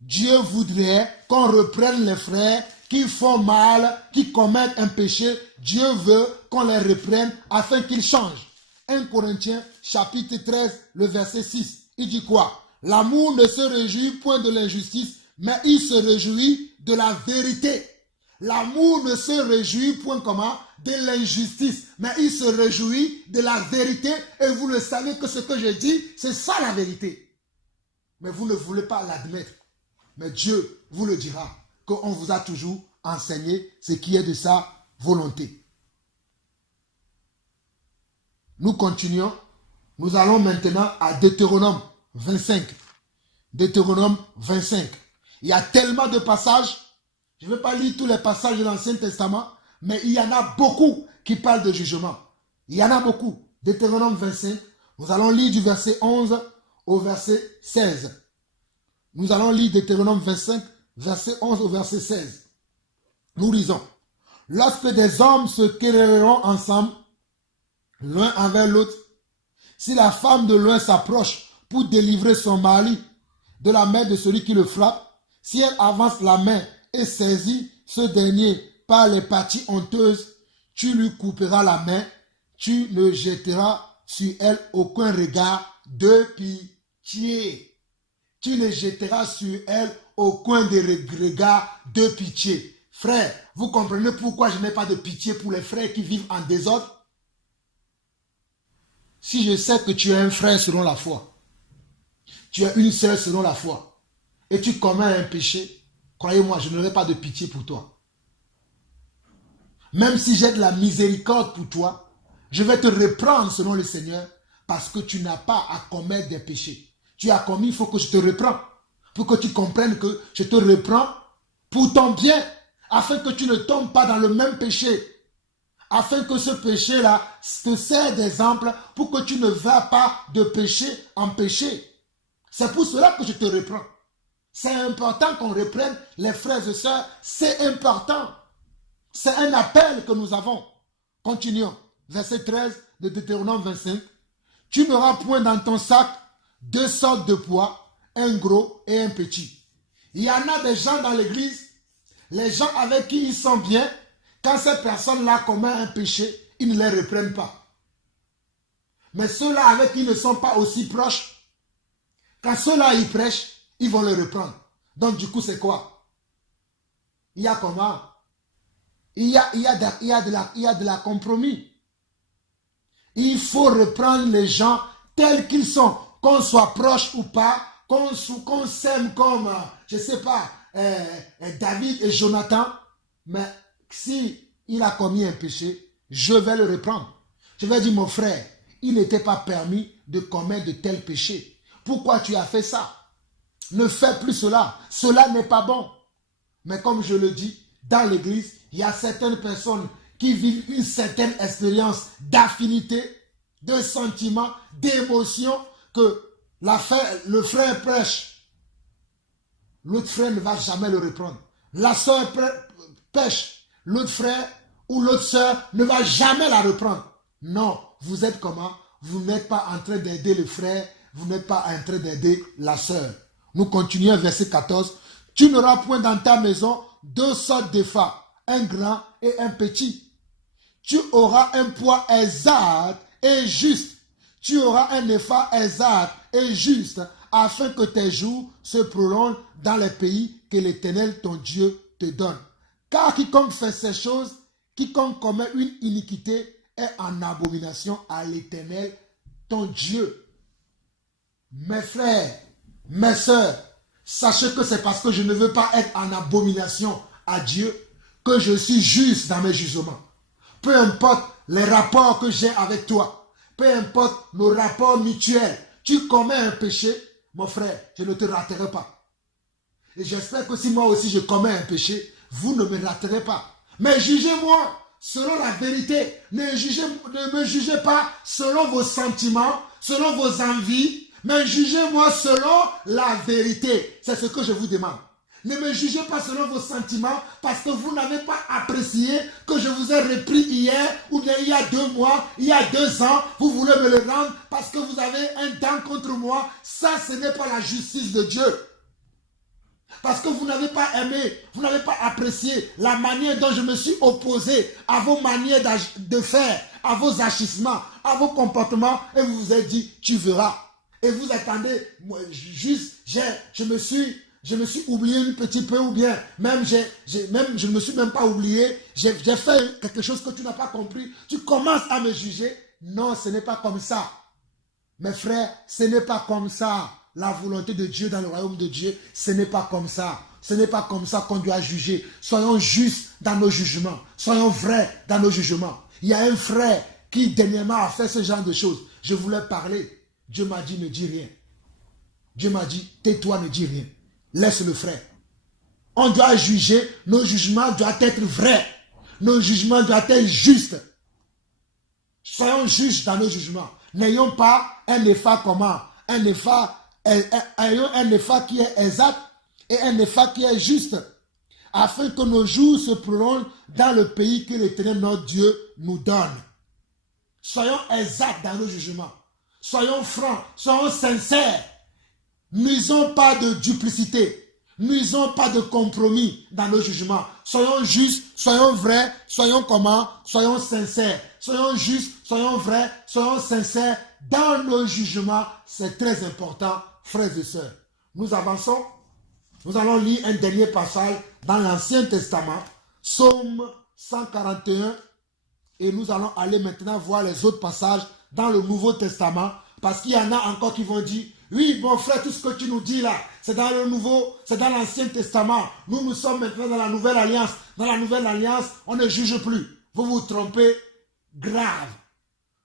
Dieu voudrait qu'on reprenne les frères qui font mal, qui commettent un péché. Dieu veut qu'on les reprenne afin qu'ils changent. 1 Corinthiens chapitre 13, le verset 6. Il dit quoi? L'amour ne se réjouit point de l'injustice, mais il se réjouit de la vérité. L'amour ne se réjouit point comment de l'injustice, mais il se réjouit de la vérité. Et vous le savez que ce que je dis, c'est ça la vérité. Mais vous ne voulez pas l'admettre. Mais Dieu vous le dira, qu'on vous a toujours enseigné ce qui est de sa volonté. Nous continuons. Nous allons maintenant à Deutéronome 25. Deutéronome 25. Il y a tellement de passages. Je ne vais pas lire tous les passages de l'Ancien Testament, mais il y en a beaucoup qui parlent de jugement. Il y en a beaucoup. Deutéronome 25. Nous allons lire du verset 11 au verset 16. Nous allons lire Deutéronome 25, verset 11 au verset 16. Nous lisons. Lorsque des hommes se querelleront ensemble, l'un envers l'autre, si la femme de l'un s'approche pour délivrer son mari de la main de celui qui le frappe, si elle avance la main et saisit ce dernier par les parties honteuses, tu lui couperas la main, tu ne jetteras sur elle aucun regard de pitié. Tu ne jetteras sur elle aucun regard de pitié. Frère, vous comprenez pourquoi je n'ai pas de pitié pour les frères qui vivent en désordre? Si je sais que tu es un frère selon la foi, tu es une sœur selon la foi, et tu commets un péché, croyez-moi, je n'aurai pas de pitié pour toi. Même si j'ai de la miséricorde pour toi, je vais te reprendre selon le Seigneur, parce que tu n'as pas à commettre des péchés. Tu as commis, il faut que je te reprends, pour que tu comprennes que je te reprends pour ton bien, afin que tu ne tombes pas dans le même péché, afin que ce péché-là te sert d'exemple pour que tu ne vas pas de péché en péché. C'est pour cela que je te reprends. C'est important qu'on reprenne les frères et sœurs. C'est important. C'est un appel que nous avons. Continuons. Verset 13 de Deutéronome 25. Tu n'auras point dans ton sac deux sortes de poids, un gros et un petit. Il y en a des gens dans l'église, les gens avec qui ils sont bien, quand ces personnes-là commettent un péché, ils ne les reprennent pas. Mais ceux-là avec qui ils ne sont pas aussi proches, quand ceux-là ils prêchent, ils vont le reprendre. Donc du coup, c'est quoi? Il y a comment? Il y a de la compromis. Il faut reprendre les gens tels qu'ils sont, qu'on soit proche ou pas, qu'on s'aime comme, je ne sais pas, David et Jonathan, mais si il a commis un péché, je vais le reprendre. Je vais dire, mon frère, il n'était pas permis de commettre de tels péchés. Pourquoi tu as fait ça? Ne fais plus cela. Cela n'est pas bon. Mais comme je le dis, dans l'église, il y a certaines personnes qui vivent une certaine expérience d'affinité, de sentiments, d'émotion, que le frère prêche. L'autre frère ne va jamais le reprendre. La sœur pêche. L'autre frère ou l'autre sœur ne va jamais la reprendre. Non, vous êtes comment? Vous n'êtes pas en train d'aider le frère, vous n'êtes pas en train d'aider la sœur. Nous continuons, verset 14. Tu n'auras point dans ta maison deux sortes de femmes, un grand et un petit. Tu auras un poids exact et juste. Tu auras un effort exact et juste, afin que tes jours se prolongent dans les pays que l'Éternel, ton Dieu, te donne. Car quiconque fait ces choses, quiconque commet une iniquité, est en abomination à l'Éternel, ton Dieu. Mes frères, mes sœurs, sachez que c'est parce que je ne veux pas être en abomination à Dieu que je suis juste dans mes jugements. Peu importe les rapports que j'ai avec toi, peu importe nos rapports mutuels, tu commets un péché, mon frère, je ne te raterai pas. Et j'espère que si moi aussi je commets un péché, vous ne me raterez pas. Mais jugez-moi selon la vérité. Ne me jugez pas selon vos sentiments, selon vos envies, mais jugez-moi selon la vérité. C'est ce que je vous demande. Ne me jugez pas selon vos sentiments parce que vous n'avez pas apprécié que je vous ai repris hier ou bien il y a 2 mois, il y a 2 ans. Vous voulez me le rendre parce que vous avez un dent contre moi. Ça, ce n'est pas la justice de Dieu. Parce que vous n'avez pas aimé, vous n'avez pas apprécié la manière dont je me suis opposé à vos manières de faire, à vos agissements, à vos comportements. Et vous vous êtes dit, tu verras. Et vous attendez, moi, juste, je me suis je me suis oublié un petit peu ou bien même, je ne me suis même pas oublié, j'ai fait quelque chose que tu n'as pas compris, tu commences à me juger. Non, ce n'est pas comme ça. Mes frères, ce n'est pas comme ça. La volonté de Dieu dans le royaume de Dieu, ce n'est pas comme ça. Ce n'est pas comme ça qu'on doit juger. Soyons justes dans nos jugements. Soyons vrais dans nos jugements. Il y a un frère qui dernièrement a fait ce genre de choses. Je voulais parler. Dieu m'a dit ne dis rien. Dieu m'a dit tais-toi, ne dis rien. Laisse le frère. On doit juger. Nos jugements doivent être vrais. Nos jugements doivent être justes. Soyons justes dans nos jugements. N'ayons pas un effort comment? Ayons un effort qui est exact et un effort qui est juste, afin que nos jours se prolongent dans le pays que l'Éternel notre Dieu nous donne. Soyons exacts dans nos jugements. Soyons francs, soyons sincères. N'usons pas de duplicité. N'usons pas de compromis dans nos jugements. Soyons justes, soyons vrais, soyons comment? Soyons sincères. Soyons justes, soyons vrais, soyons sincères dans nos jugements. C'est très important, frères et sœurs. Nous avançons. Nous allons lire un dernier passage dans l'Ancien Testament, Psaume 141, et nous allons aller maintenant voir les autres passages dans le Nouveau Testament, parce qu'il y en a encore qui vont dire, oui, mon frère, tout ce que tu nous dis là, c'est dans le Nouveau, c'est dans l'Ancien Testament. Nous sommes maintenant dans la Nouvelle Alliance. Dans la Nouvelle Alliance, on ne juge plus. Vous vous trompez grave.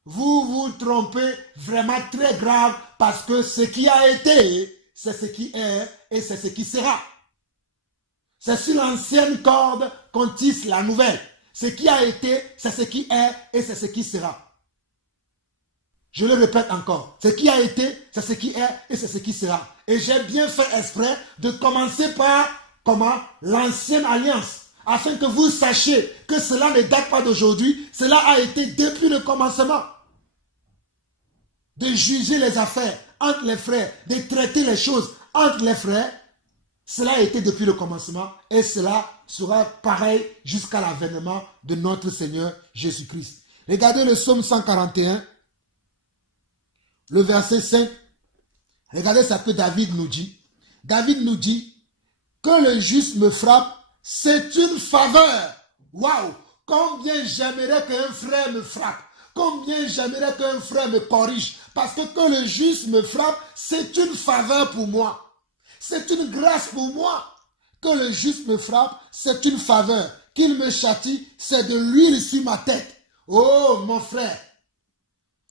Vous vous trompez vraiment très grave, parce que ce qui a été, c'est ce qui est et c'est ce qui sera. C'est sur l'ancienne corde qu'on tisse la nouvelle. Ce qui a été, c'est ce qui est et c'est ce qui sera. Je le répète encore. Ce qui a été, c'est ce qui est et c'est ce qui sera. Et j'ai bien fait exprès de commencer par comment? L'ancienne alliance. Afin que vous sachiez que cela ne date pas d'aujourd'hui. Cela a été depuis le commencement. De juger les affaires entre les frères, de traiter les choses entre les frères, cela a été depuis le commencement et cela sera pareil jusqu'à l'avènement de notre Seigneur Jésus-Christ. Regardez le psaume 141, le verset 5. Regardez ce que David nous dit. David nous dit que le juste me frappe, c'est une faveur. Waouh! Combien j'aimerais qu'un frère me frappe. Combien j'aimerais qu'un frère me corrige. Parce que le juste me frappe, c'est une faveur pour moi. C'est une grâce pour moi. Que le juste me frappe, c'est une faveur. Qu'il me châtie, c'est de l'huile sur ma tête. Oh, mon frère,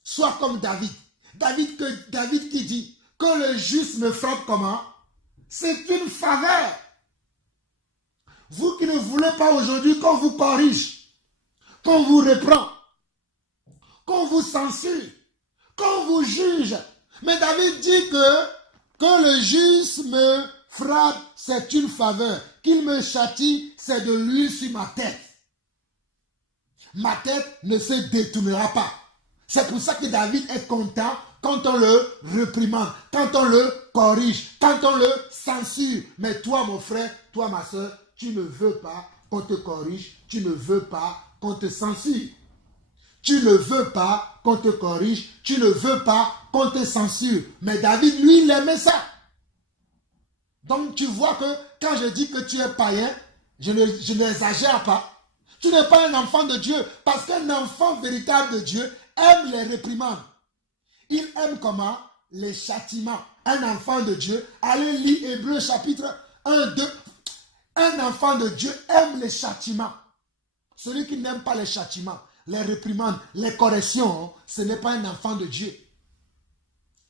sois comme David. David qui dit que le juste me frappe comment? C'est une faveur. Vous qui ne voulez pas aujourd'hui qu'on vous corrige, qu'on vous reprend, qu'on vous censure, qu'on vous juge. Mais David dit que le juste me frappe, c'est une faveur. Qu'il me châtie, c'est de l'huile sur ma tête. Ma tête ne se détournera pas. C'est pour ça que David est content quand on le réprimande, quand on le corrige, quand on le censure. Mais toi, mon frère, toi, ma soeur, tu ne veux pas qu'on te corrige, tu ne veux pas qu'on te censure. Tu ne veux pas qu'on te corrige, tu ne veux pas qu'on te censure. Mais David, lui, il aimait ça. Donc tu vois que quand je dis que tu es païen, je n'exagère pas. Tu n'es pas un enfant de Dieu, parce qu'un enfant véritable de Dieu aime les réprimandes. Il aime comment? Les châtiments. Un enfant de Dieu, allez lire Hébreux chapitre 1, 2. Un enfant de Dieu aime les châtiments. Celui qui n'aime pas les châtiments, les réprimandes, les corrections, ce n'est pas un enfant de Dieu.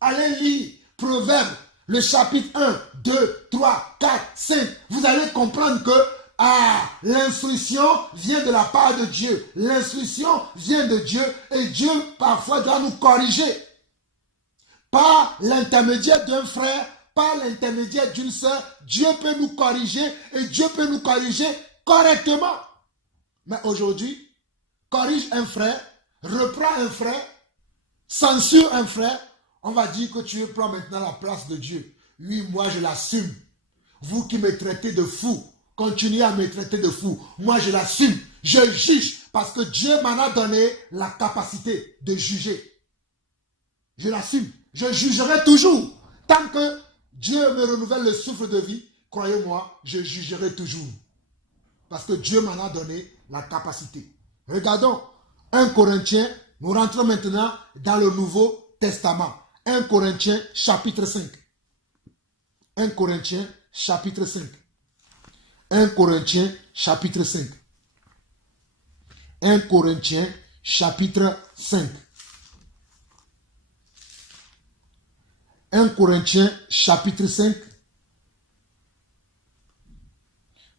Allez lire Proverbes, le chapitre 1, 2, 3, 4, 5. Vous allez comprendre que l'instruction vient de la part de Dieu. L'instruction vient de Dieu et Dieu parfois doit nous corriger. Par l'intermédiaire d'un frère, par l'intermédiaire d'une sœur, Dieu peut nous corriger et Dieu peut nous corriger correctement. Mais aujourd'hui, corrige un frère, reprend un frère, censure un frère, on va dire que tu prends maintenant la place de Dieu. Oui, moi je l'assume. Vous qui me traitez de fou, continuez à me traiter de fou. Moi je l'assume. Je juge parce que Dieu m'en a donné la capacité de juger. Je l'assume. Je jugerai toujours. Tant que Dieu me renouvelle le souffle de vie, croyez-moi, je jugerai toujours. Parce que Dieu m'en a donné la capacité. Regardons 1 Corinthiens, nous rentrons maintenant dans le Nouveau Testament. 1 Corinthiens chapitre 5. 1 Corinthiens chapitre 5. 1 Corinthiens chapitre 5. 1 Corinthiens chapitre 5. 1 Corinthiens chapitre 5.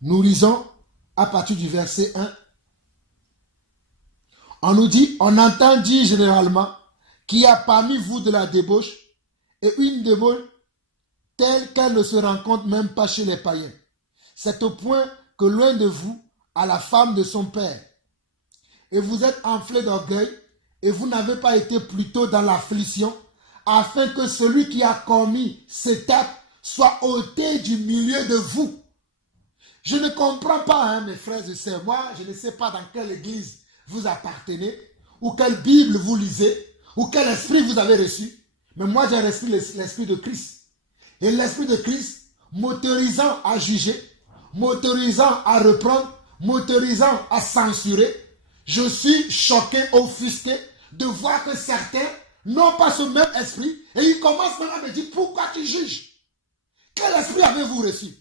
Nous lisons à partir du verset 1. On nous dit, on entend dire généralement qu'il y a parmi vous de la débauche et une débauche telle qu'elle ne se rencontre même pas chez les païens. C'est au point que loin de vous, à la femme de son père. Et vous êtes enflés d'orgueil et vous n'avez pas été plutôt dans l'affliction afin que celui qui a commis cet acte soit ôté du milieu de vous. Je ne comprends pas, mes frères et sœurs. Moi, je ne sais pas dans quelle église vous appartenez, ou quelle Bible vous lisez, ou quel esprit vous avez reçu. Mais moi, j'ai reçu l'esprit de Christ. Et l'esprit de Christ, m'autorisant à juger, m'autorisant à reprendre, m'autorisant à censurer, je suis choqué, offusqué de voir que certains n'ont pas ce même esprit et ils commencent maintenant à me dire, pourquoi tu juges? Quel esprit avez-vous reçu?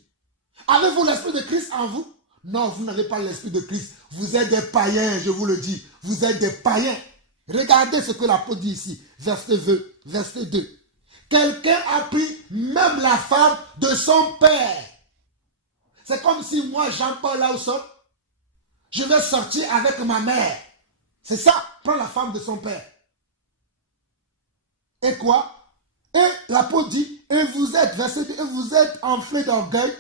Avez-vous l'esprit de Christ en vous? Non, vous n'avez pas l'esprit de Christ. Vous êtes des païens, je vous le dis. Vous êtes des païens. Regardez ce que l'apôtre dit ici, verset 2. Quelqu'un a pris même la femme de son père. C'est comme si moi, Jean-Paul Lausson, je vais sortir avec ma mère. C'est ça, prends la femme de son père. Et quoi? Et l'apôtre dit, et vous êtes, verset 2, et vous êtes enflés d'orgueil,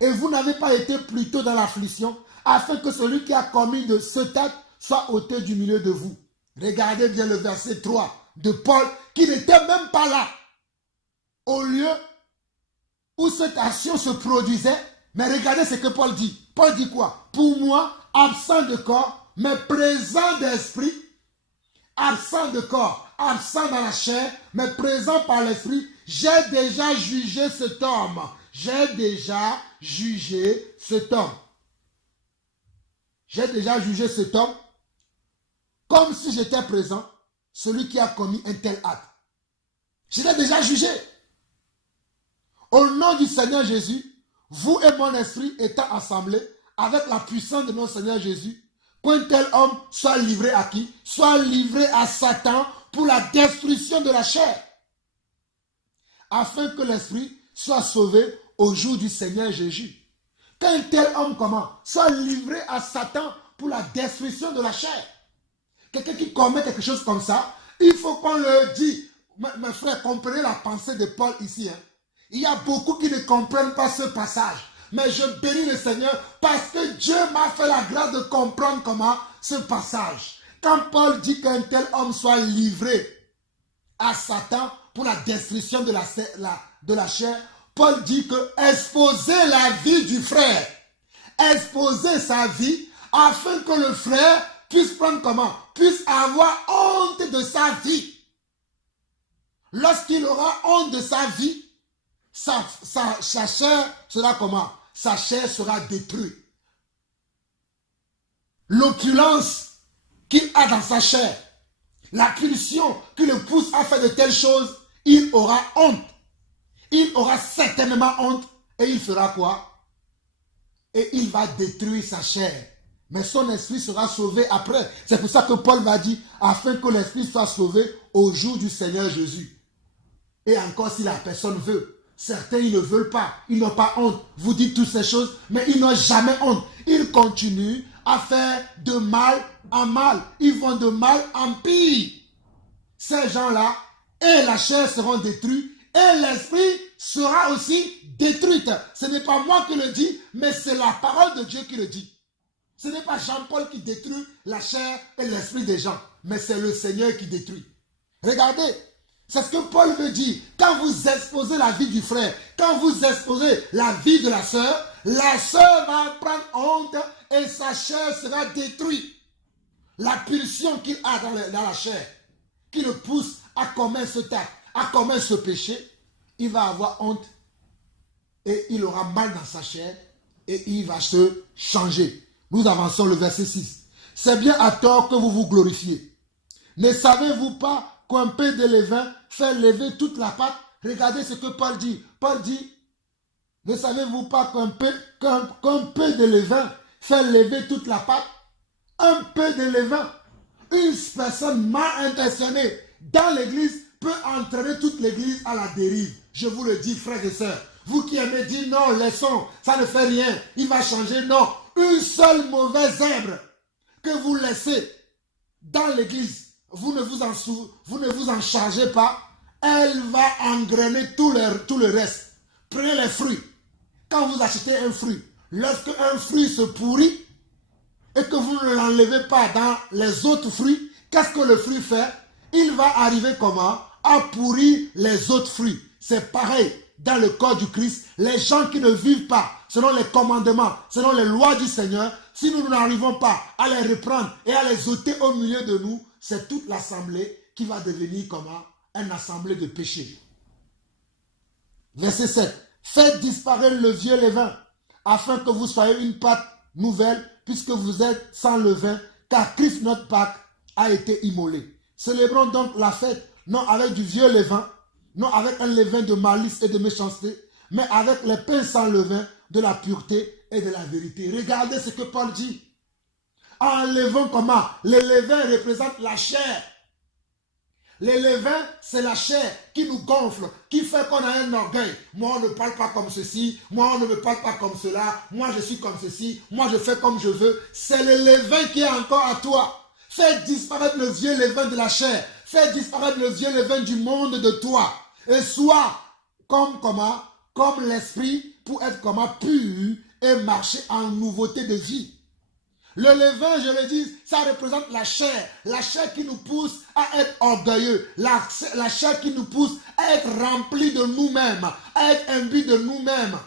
et vous n'avez pas été plutôt dans l'affliction, afin que celui qui a commis de ce acte soit ôté du milieu de vous. Regardez bien le verset 3 de Paul, qui n'était même pas là. Au lieu où cette action se produisait, mais regardez ce que Paul dit. Paul dit quoi? Pour moi, absent de corps, mais présent d'esprit, absent de corps, absent dans la chair, mais présent par l'esprit, j'ai déjà jugé cet homme. J'ai déjà jugé cet homme. J'ai déjà jugé cet homme comme si j'étais présent, celui qui a commis un tel acte. Je l'ai déjà jugé. Au nom du Seigneur Jésus, vous et mon esprit étant assemblés avec la puissance de notre Seigneur Jésus, qu'un tel homme soit livré à qui? Soit livré à Satan pour la destruction de la chair, afin que l'esprit soit sauvé au jour du Seigneur Jésus. Qu'un tel homme comment? Soit livré à Satan pour la destruction de la chair. Quelqu'un qui commet quelque chose comme ça, il faut qu'on le dise. Mes frères, comprenez la pensée de Paul ici. Il y a beaucoup qui ne comprennent pas ce passage. Mais je bénis le Seigneur parce que Dieu m'a fait la grâce de comprendre comment ce passage. Quand Paul dit qu'un tel homme soit livré à Satan pour la destruction de la chair, Paul dit que exposer la vie du frère, exposer sa vie afin que le frère puisse prendre comment? Puisse avoir honte de sa vie. Lorsqu'il aura honte de sa vie, sa chair sera comment? Sa chair sera détruite. L'opulence qu'il a dans sa chair, la pulsion qui le pousse à faire de telles choses, il aura honte. Il aura certainement honte et il fera quoi? Et il va détruire sa chair. Mais son esprit sera sauvé après. C'est pour ça que Paul va dire, afin que l'esprit soit sauvé au jour du Seigneur Jésus. Et encore si la personne veut. Certains, ils ne veulent pas. Ils n'ont pas honte. Vous dites toutes ces choses, mais ils n'ont jamais honte. Ils continuent à faire de mal en mal. Ils vont de mal en pire. Ces gens-là, et la chair seront détruites, et l'esprit sera aussi détruite. Ce n'est pas moi qui le dis, mais c'est la parole de Dieu qui le dit. Ce n'est pas Jean-Paul qui détruit la chair et l'esprit des gens, mais c'est le Seigneur qui détruit. Regardez, c'est ce que Paul veut dire. Quand vous exposez la vie du frère, quand vous exposez la vie de la sœur va prendre honte et sa chair sera détruite. La pulsion qu'il a dans la chair, qui le pousse à commettre ce acte, à commettre ce péché, il va avoir honte et il aura mal dans sa chair et il va se changer. Nous avançons le verset 6. C'est bien à tort que vous vous glorifiez. Ne savez-vous pas qu'un peu de levain fait lever toute la pâte? Regardez ce que Paul dit. Paul dit, ne savez-vous pas qu'un peu de levain fait lever toute la pâte? Un peu de levain. Une personne mal intentionnée dans l'église peut entraîner toute l'église à la dérive. Je vous le dis, frères et sœurs. Vous qui aimez dire non, laissons, ça ne fait rien, il va changer. Non, une seule mauvaise herbe que vous laissez dans l'église, vous ne vous en chargez pas, elle va engrainer tout le reste. Prenez les fruits. Quand vous achetez un fruit, lorsque un fruit se pourrit et que vous ne l'enlevez pas dans les autres fruits, qu'est-ce que le fruit fait? Il va arriver comment? À pourrir les autres fruits. C'est pareil dans le corps du Christ. Les gens qui ne vivent pas selon les commandements, selon les lois du Seigneur, si nous n'arrivons pas à les reprendre et à les ôter au milieu de nous, c'est toute l'assemblée qui va devenir comment? Une assemblée de péché. Verset 7. Faites disparaître le vieux levain, afin que vous soyez une pâte nouvelle, puisque vous êtes sans levain, car Christ notre Pâque a été immolé. Célébrons donc la fête, non avec du vieux levain, non avec un levain de malice et de méchanceté, mais avec les pains sans levain de la pureté et de la vérité. Regardez ce que Paul dit. En levain comment? Le levain représente la chair. Le levain, c'est la chair qui nous gonfle, qui fait qu'on a un orgueil. Moi, on ne parle pas comme ceci. Moi, on ne me parle pas comme cela. Moi, je suis comme ceci. Moi, je fais comme je veux. C'est le levain qui est encore à toi. Fais disparaître le vieux levain de la chair. Fais disparaître le vieux levain du monde de toi. Et sois comme comment? Comme l'esprit pour être comment? Pur et marcher en nouveauté de vie. Le levain, je le dis, ça représente la chair qui nous pousse à être orgueilleux, la chair qui nous pousse à être rempli de nous-mêmes, à être imbu de nous-mêmes.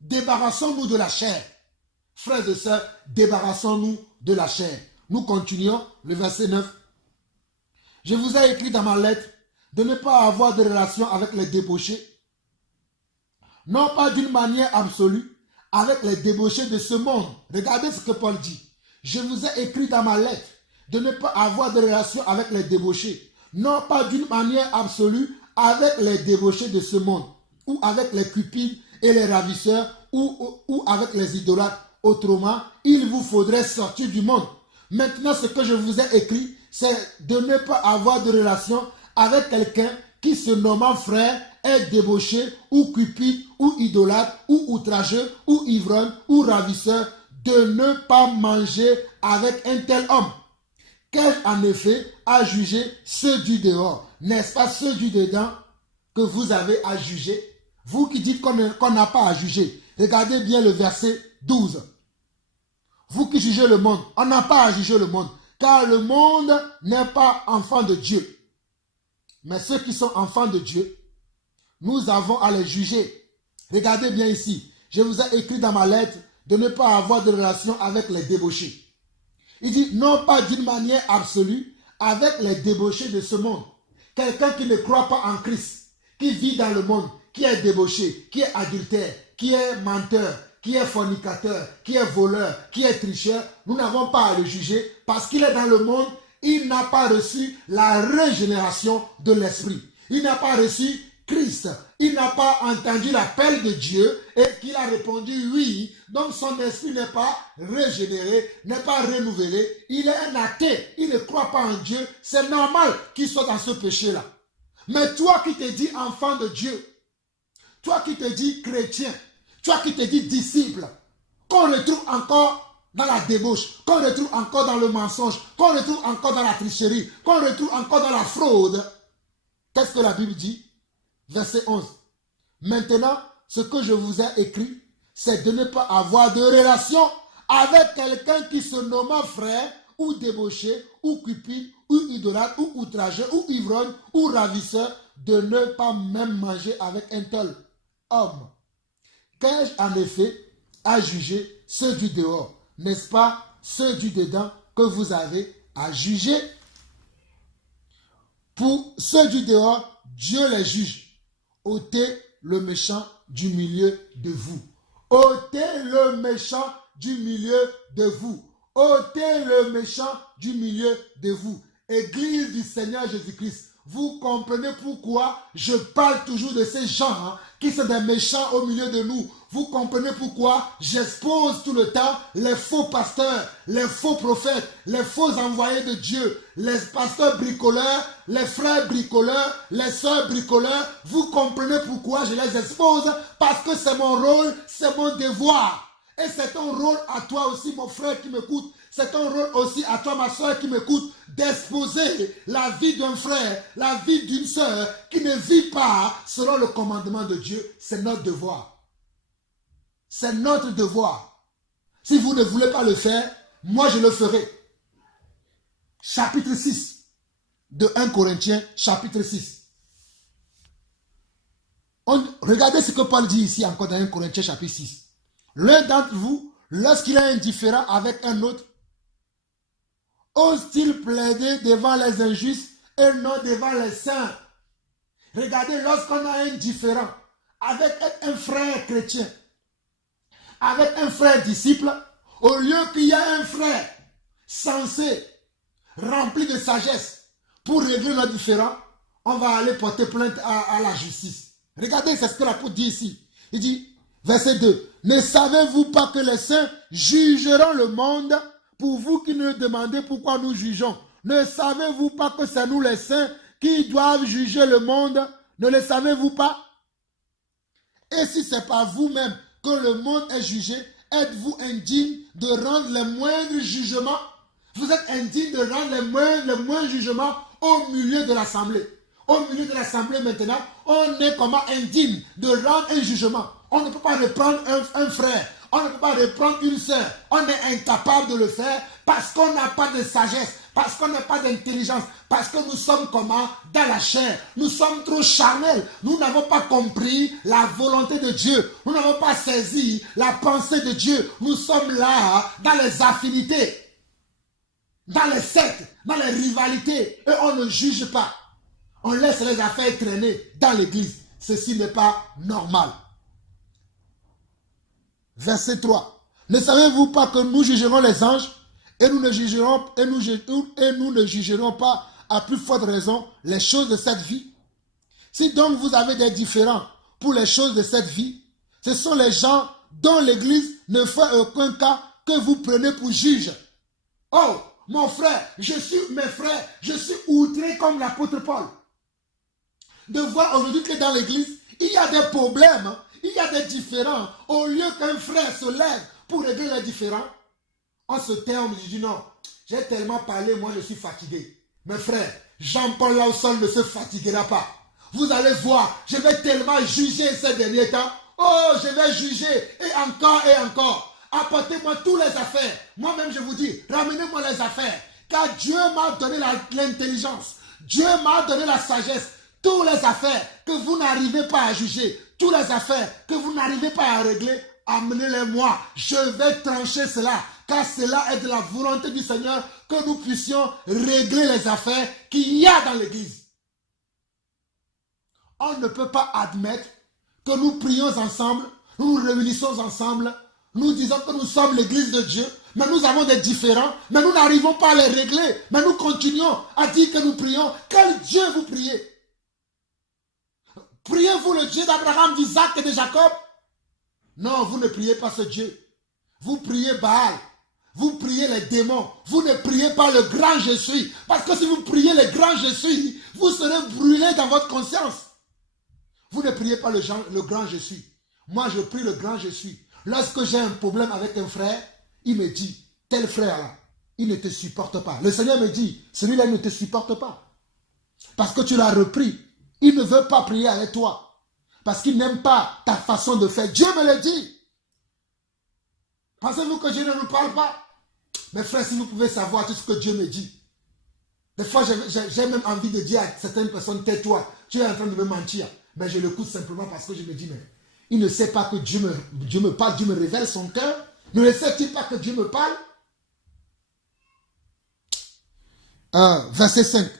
Débarrassons-nous de la chair. Frères et sœurs, débarrassons-nous de la chair. Nous continuons le verset 9. Je vous ai écrit dans ma lettre de ne pas avoir de relation avec les débauchés, non pas d'une manière absolue, avec les débauchés de ce monde. Regardez ce que Paul dit. Je vous ai écrit dans ma lettre de ne pas avoir de relation avec les débauchés, non pas d'une manière absolue avec les débauchés de ce monde, ou avec les cupides et les ravisseurs, ou avec les idolâtres. Autrement, il vous faudrait sortir du monde. Maintenant, ce que je vous ai écrit, c'est de ne pas avoir de relation avec quelqu'un qui, se nommant frère, est débauché, ou cupide, ou idolâtre, ou outrageux, ou ivrogne, ou ravisseur, de ne pas manger avec un tel homme. Qu'ai-je en effet à juger ceux du dehors? N'est-ce pas ceux du dedans que vous avez à juger? Vous qui dites qu'on n'a pas à juger. Regardez bien le verset 12. Vous qui jugez le monde, on n'a pas à juger le monde, car le monde n'est pas enfant de Dieu. Mais ceux qui sont enfants de Dieu, nous avons à les juger. Regardez bien ici. Je vous ai écrit dans ma lettre de ne pas avoir de relation avec les débauchés. Il dit non pas d'une manière absolue avec les débauchés de ce monde. Quelqu'un qui ne croit pas en Christ, qui vit dans le monde, qui est débauché, qui est adultère, qui est menteur, qui est fornicateur, qui est voleur, qui est tricheur, nous n'avons pas à le juger parce qu'il est dans le monde. Il n'a pas reçu la régénération de l'esprit. Il n'a pas reçu Christ. Il n'a pas entendu l'appel de Dieu et qu'il a répondu oui. Donc son esprit n'est pas régénéré, n'est pas renouvelé. Il est un athée. Il ne croit pas en Dieu. C'est normal qu'il soit dans ce péché-là. Mais toi qui te dis enfant de Dieu, toi qui te dis chrétien, toi qui te dis disciple, qu'on retrouve encore dans la débauche, qu'on retrouve encore dans le mensonge, qu'on retrouve encore dans la tricherie, qu'on retrouve encore dans la fraude. Qu'est-ce que la Bible dit? Verset 11. Maintenant, ce que je vous ai écrit, c'est de ne pas avoir de relation avec quelqu'un qui se nomme frère, ou débauché, ou cupide, ou idolâtre, ou outrageux, ou ivrogne, ou ravisseur, de ne pas même manger avec un tel homme. Qu'ai-je en effet à juger ceux du dehors? N'est-ce pas ceux du dedans que vous avez à juger? Pour ceux du dehors, Dieu les juge. Ôtez le méchant du milieu de vous. Ôtez le méchant du milieu de vous. Ôtez le méchant du milieu de vous. Église du Seigneur Jésus-Christ. Vous comprenez pourquoi je parle toujours de ces gens qui sont des méchants au milieu de nous. Vous comprenez pourquoi j'expose tout le temps les faux pasteurs, les faux prophètes, les faux envoyés de Dieu, les pasteurs bricoleurs, les frères bricoleurs, les sœurs bricoleurs. Vous comprenez pourquoi je les expose? Parce que c'est mon rôle, c'est mon devoir. Et c'est ton rôle à toi aussi, mon frère qui m'écoute. C'est ton rôle aussi à toi, ma soeur qui m'écoute, d'exposer la vie d'un frère, la vie d'une soeur qui ne vit pas selon le commandement de Dieu. C'est notre devoir. C'est notre devoir. Si vous ne voulez pas le faire, moi je le ferai. Chapitre 6 de 1 Corinthiens, chapitre 6. Regardez ce que Paul dit ici encore dans 1 Corinthiens, chapitre 6. L'un d'entre vous, lorsqu'il est indifférent avec un autre, ose-t-il plaider devant les injustes et non devant les saints? Regardez, lorsqu'on a un différend avec un frère chrétien, avec un frère disciple, au lieu qu'il y ait un frère sensé, rempli de sagesse, pour régler notre différend, on va aller porter plainte à la justice. Regardez, c'est ce que l'apôtre dit ici. Il dit, verset 2, « Ne savez-vous pas que les saints jugeront le monde pour vous qui ne demandez pourquoi nous jugeons? Ne savez-vous pas que c'est nous les saints qui doivent juger le monde? Ne le savez-vous pas? Et si c'est par vous-même que le monde est jugé, êtes-vous indigne de rendre les moindres jugements? Vous êtes indigne de rendre les moindres jugements au milieu de l'assemblée. Au milieu de l'assemblée maintenant, on est comment indigne de rendre un jugement. On ne peut pas reprendre un frère, on ne peut pas reprendre une sœur. On est incapable de le faire parce qu'on n'a pas de sagesse, parce qu'on n'a pas d'intelligence, parce que nous sommes comment? Dans la chair. Nous sommes trop charnels. Nous n'avons pas compris la volonté de Dieu. Nous n'avons pas saisi la pensée de Dieu. Nous sommes là dans les affinités, dans les sectes, dans les rivalités. Et on ne juge pas. On laisse les affaires traîner dans l'église. Ceci n'est pas normal. Verset 3. Ne savez-vous pas que nous jugerons les anges et nous ne jugerons pas à plus forte raison les choses de cette vie? Si donc vous avez des différends pour les choses de cette vie, ce sont les gens dont l'église ne fait aucun cas que vous prenez pour juge. Oh, mon frère, mes frères, je suis outré comme l'apôtre Paul. De voir aujourd'hui que dans l'église, il y a des problèmes, il y a des différends. Au lieu qu'un frère se lève pour régler les différends, on se tait, on me dit non, j'ai tellement parlé, moi je suis fatigué. Mes frères, Jean-Paul Lawson ne se fatiguera pas. Vous allez voir, je vais tellement juger ces derniers temps. Oh, je vais juger et encore. Apportez-moi toutes les affaires. Moi-même je vous dis, ramenez-moi les affaires. Car Dieu m'a donné l'intelligence. Dieu m'a donné la sagesse. Toutes les affaires que vous n'arrivez pas à juger, toutes les affaires que vous n'arrivez pas à régler, amenez-les-moi. Je vais trancher cela, car cela est de la volonté du Seigneur que nous puissions régler les affaires qu'il y a dans l'église. On ne peut pas admettre que nous prions ensemble, nous nous réunissons ensemble, nous disons que nous sommes l'église de Dieu, mais nous avons des différends, mais nous n'arrivons pas à les régler, mais nous continuons à dire que nous prions. Quel Dieu vous priez? Priez-vous le Dieu d'Abraham, d'Isaac et de Jacob? Non, vous ne priez pas ce Dieu. Vous priez Baal. Vous priez les démons. Vous ne priez pas le grand je suis. Parce que si vous priez le grand je suis, vous serez brûlé dans votre conscience. Vous ne priez pas le grand je suis. Moi, je prie le grand je suis. Lorsque j'ai un problème avec un frère, il me dit, tel frère-là, il ne te supporte pas. Le Seigneur me dit, celui-là ne te supporte pas. Parce que tu l'as repris. Il ne veut pas prier avec toi. Parce qu'il n'aime pas ta façon de faire. Dieu me le dit. Pensez-vous que Dieu ne nous parle pas? Mes frères, si vous pouvez savoir tout ce que Dieu me dit. Des fois, j'ai même envie de dire à certaines personnes, tais-toi, tu es en train de me mentir. Mais je l'écoute simplement parce que je me dis, mais il ne sait pas que Dieu me parle, Dieu me révèle son cœur. Ne sait-il pas que Dieu me parle? Verset 5.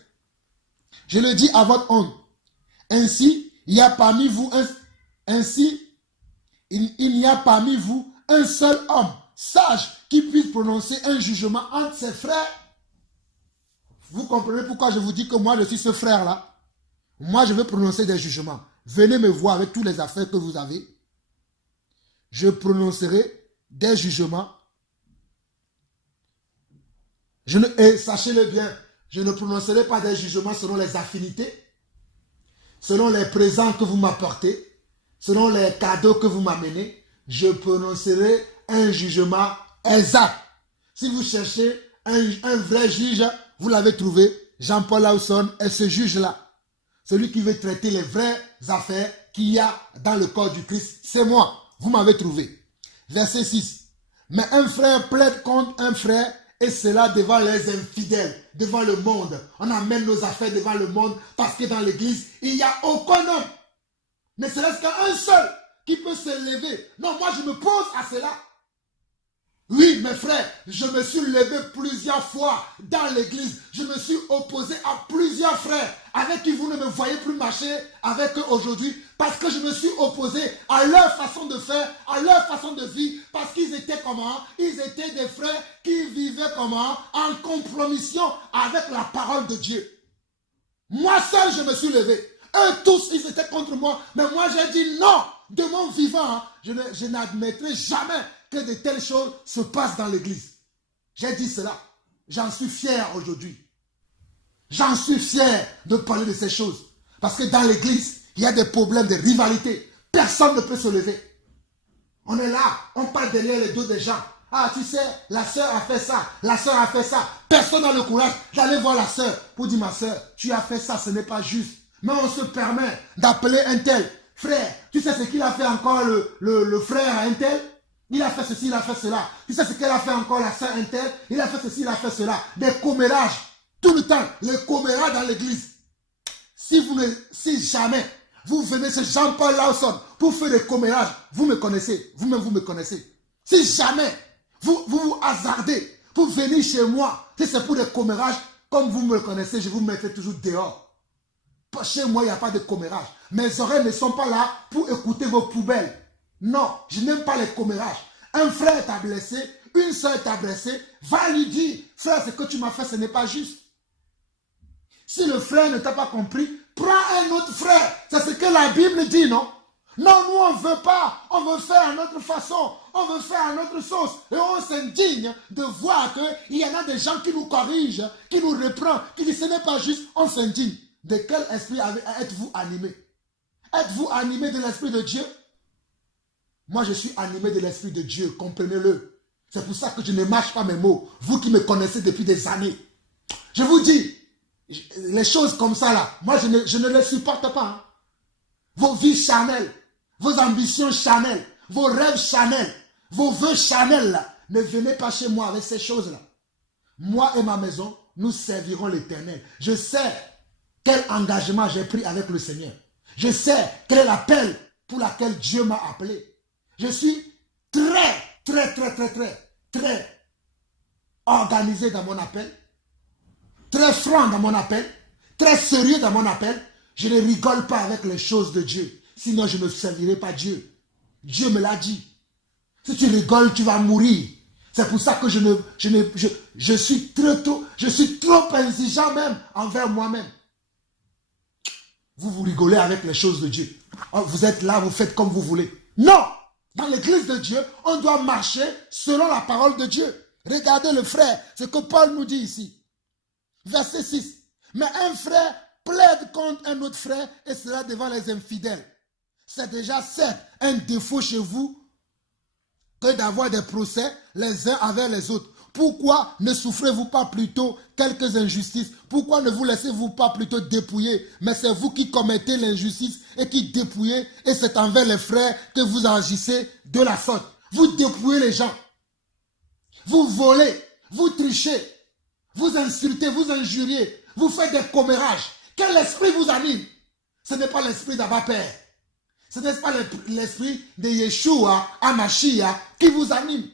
Je le dis à votre honte. Ainsi, il y a parmi vous Ainsi, il n'y a parmi vous un seul homme sage qui puisse prononcer un jugement entre ses frères. Vous comprenez pourquoi je vous dis que moi je suis ce frère-là? Moi je veux prononcer des jugements. Venez me voir avec toutes les affaires que vous avez. Je prononcerai des jugements. Et sachez-le bien, je ne prononcerai pas des jugements selon les affinités, selon les présents que vous m'apportez, selon les cadeaux que vous m'amenez. Je prononcerai un jugement exact. Si vous cherchez un vrai juge, vous l'avez trouvé. Jean-Paul Lawson est ce juge-là. Celui qui veut traiter les vraies affaires qu'il y a dans le corps du Christ, c'est moi. Vous m'avez trouvé. Verset 6. Mais un frère plaide contre un frère, et cela devant les infidèles, devant le monde. On amène nos affaires devant le monde parce que dans l'église, il n'y a aucun homme. Ne serait-ce qu'un seul qui peut se lever. Non, moi je me pose à cela. Oui, mes frères, je me suis levé plusieurs fois dans l'église. Je me suis opposé à plusieurs frères avec qui vous ne me voyez plus marcher avec eux aujourd'hui parce que je me suis opposé à leur façon de faire, à leur façon de vivre, parce qu'ils étaient comment? Ils étaient des frères qui vivaient comment? En compromission avec la parole de Dieu. Moi seul, je me suis levé. Eux tous, ils étaient contre moi. Mais moi, j'ai dit non. De mon vivant, je n'admettrai jamais que de telles choses se passent dans l'église. J'ai dit cela. J'en suis fier aujourd'hui. J'en suis fier de parler de ces choses. Parce que dans l'église, il y a des problèmes de rivalité. Personne ne peut se lever. On est là, on parle derrière les dos des gens. Ah, tu sais, la sœur a fait ça, la sœur a fait ça. Personne n'a le courage d'aller voir la sœur pour dire, ma sœur, tu as fait ça, ce n'est pas juste. Mais on se permet d'appeler un tel. Frère, tu sais ce qu'il a fait encore le frère à un tel? Il a fait ceci, il a fait cela. Tu sais ce qu'elle a fait encore la sœur un tel? Il a fait ceci, il a fait cela. Des commérages. Tout le temps, les commérages dans l'église. Si jamais vous venez chez Jean-Paul Lawson pour faire des commérages, vous me connaissez. Vous-même, vous me connaissez. Si jamais vous hasardez pour venir chez moi, si c'est pour des commérages, comme vous me connaissez, je vous mettrai toujours dehors. Chez moi, il n'y a pas de commérage. Mes oreilles ne sont pas là pour écouter vos poubelles. Non, je n'aime pas les commérages. Un frère t'a blessé, une soeur t'a blessé, va lui dire, frère, ce que tu m'as fait, ce n'est pas juste. Si le frère ne t'a pas compris, prends un autre frère. C'est ce que la Bible dit, non? Non, nous, on ne veut pas. On veut faire à notre façon. On veut faire à notre sauce. Et on s'indigne de voir qu'il y en a des gens qui nous corrigent, qui nous reprennent, qui disent ce n'est pas juste. On s'indigne. De quel esprit êtes-vous animé? Êtes-vous animé de l'esprit de Dieu? Moi, je suis animé de l'esprit de Dieu, comprenez-le. C'est pour ça que je ne mâche pas mes mots. Vous qui me connaissez depuis des années. Je vous dis, les choses comme ça là, moi je ne les supporte pas. Hein. Vos vies charnelles, vos ambitions charnelles, vos rêves charnels, vos vœux charnels là, ne venez pas chez moi avec ces choses là. Moi et ma maison, nous servirons l'Éternel. Je sais quel engagement j'ai pris avec le Seigneur. Je sais quel est l'appel pour lequel Dieu m'a appelé. Je suis très organisé dans mon appel, très franc dans mon appel, très sérieux dans mon appel. Je ne rigole pas avec les choses de Dieu. Sinon, je ne servirai pas Dieu. Dieu me l'a dit. Si tu rigoles, tu vas mourir. C'est pour ça que je suis trop exigeant même envers moi-même. Vous rigolez avec les choses de Dieu. Vous êtes là, vous faites comme vous voulez. Non! Dans l'église de Dieu, on doit marcher selon la parole de Dieu. Regardez le frère, ce que Paul nous dit ici. Verset 6. Mais un frère plaide contre un autre frère et cela devant les infidèles. C'est déjà certes un défaut chez vous que d'avoir des procès les uns avec les autres. Pourquoi ne souffrez-vous pas plutôt quelques injustices? Pourquoi ne vous laissez-vous pas plutôt dépouiller? Mais c'est vous qui commettez l'injustice et qui dépouillez, et c'est envers les frères que vous agissez de la sorte. Vous dépouillez les gens. Vous volez, vous trichez, vous insultez, vous injuriez, vous faites des commérages. Quel esprit vous anime? Ce n'est pas l'esprit d'Abba Père. Ce n'est pas l'esprit de Yeshua, Amashia, qui vous anime.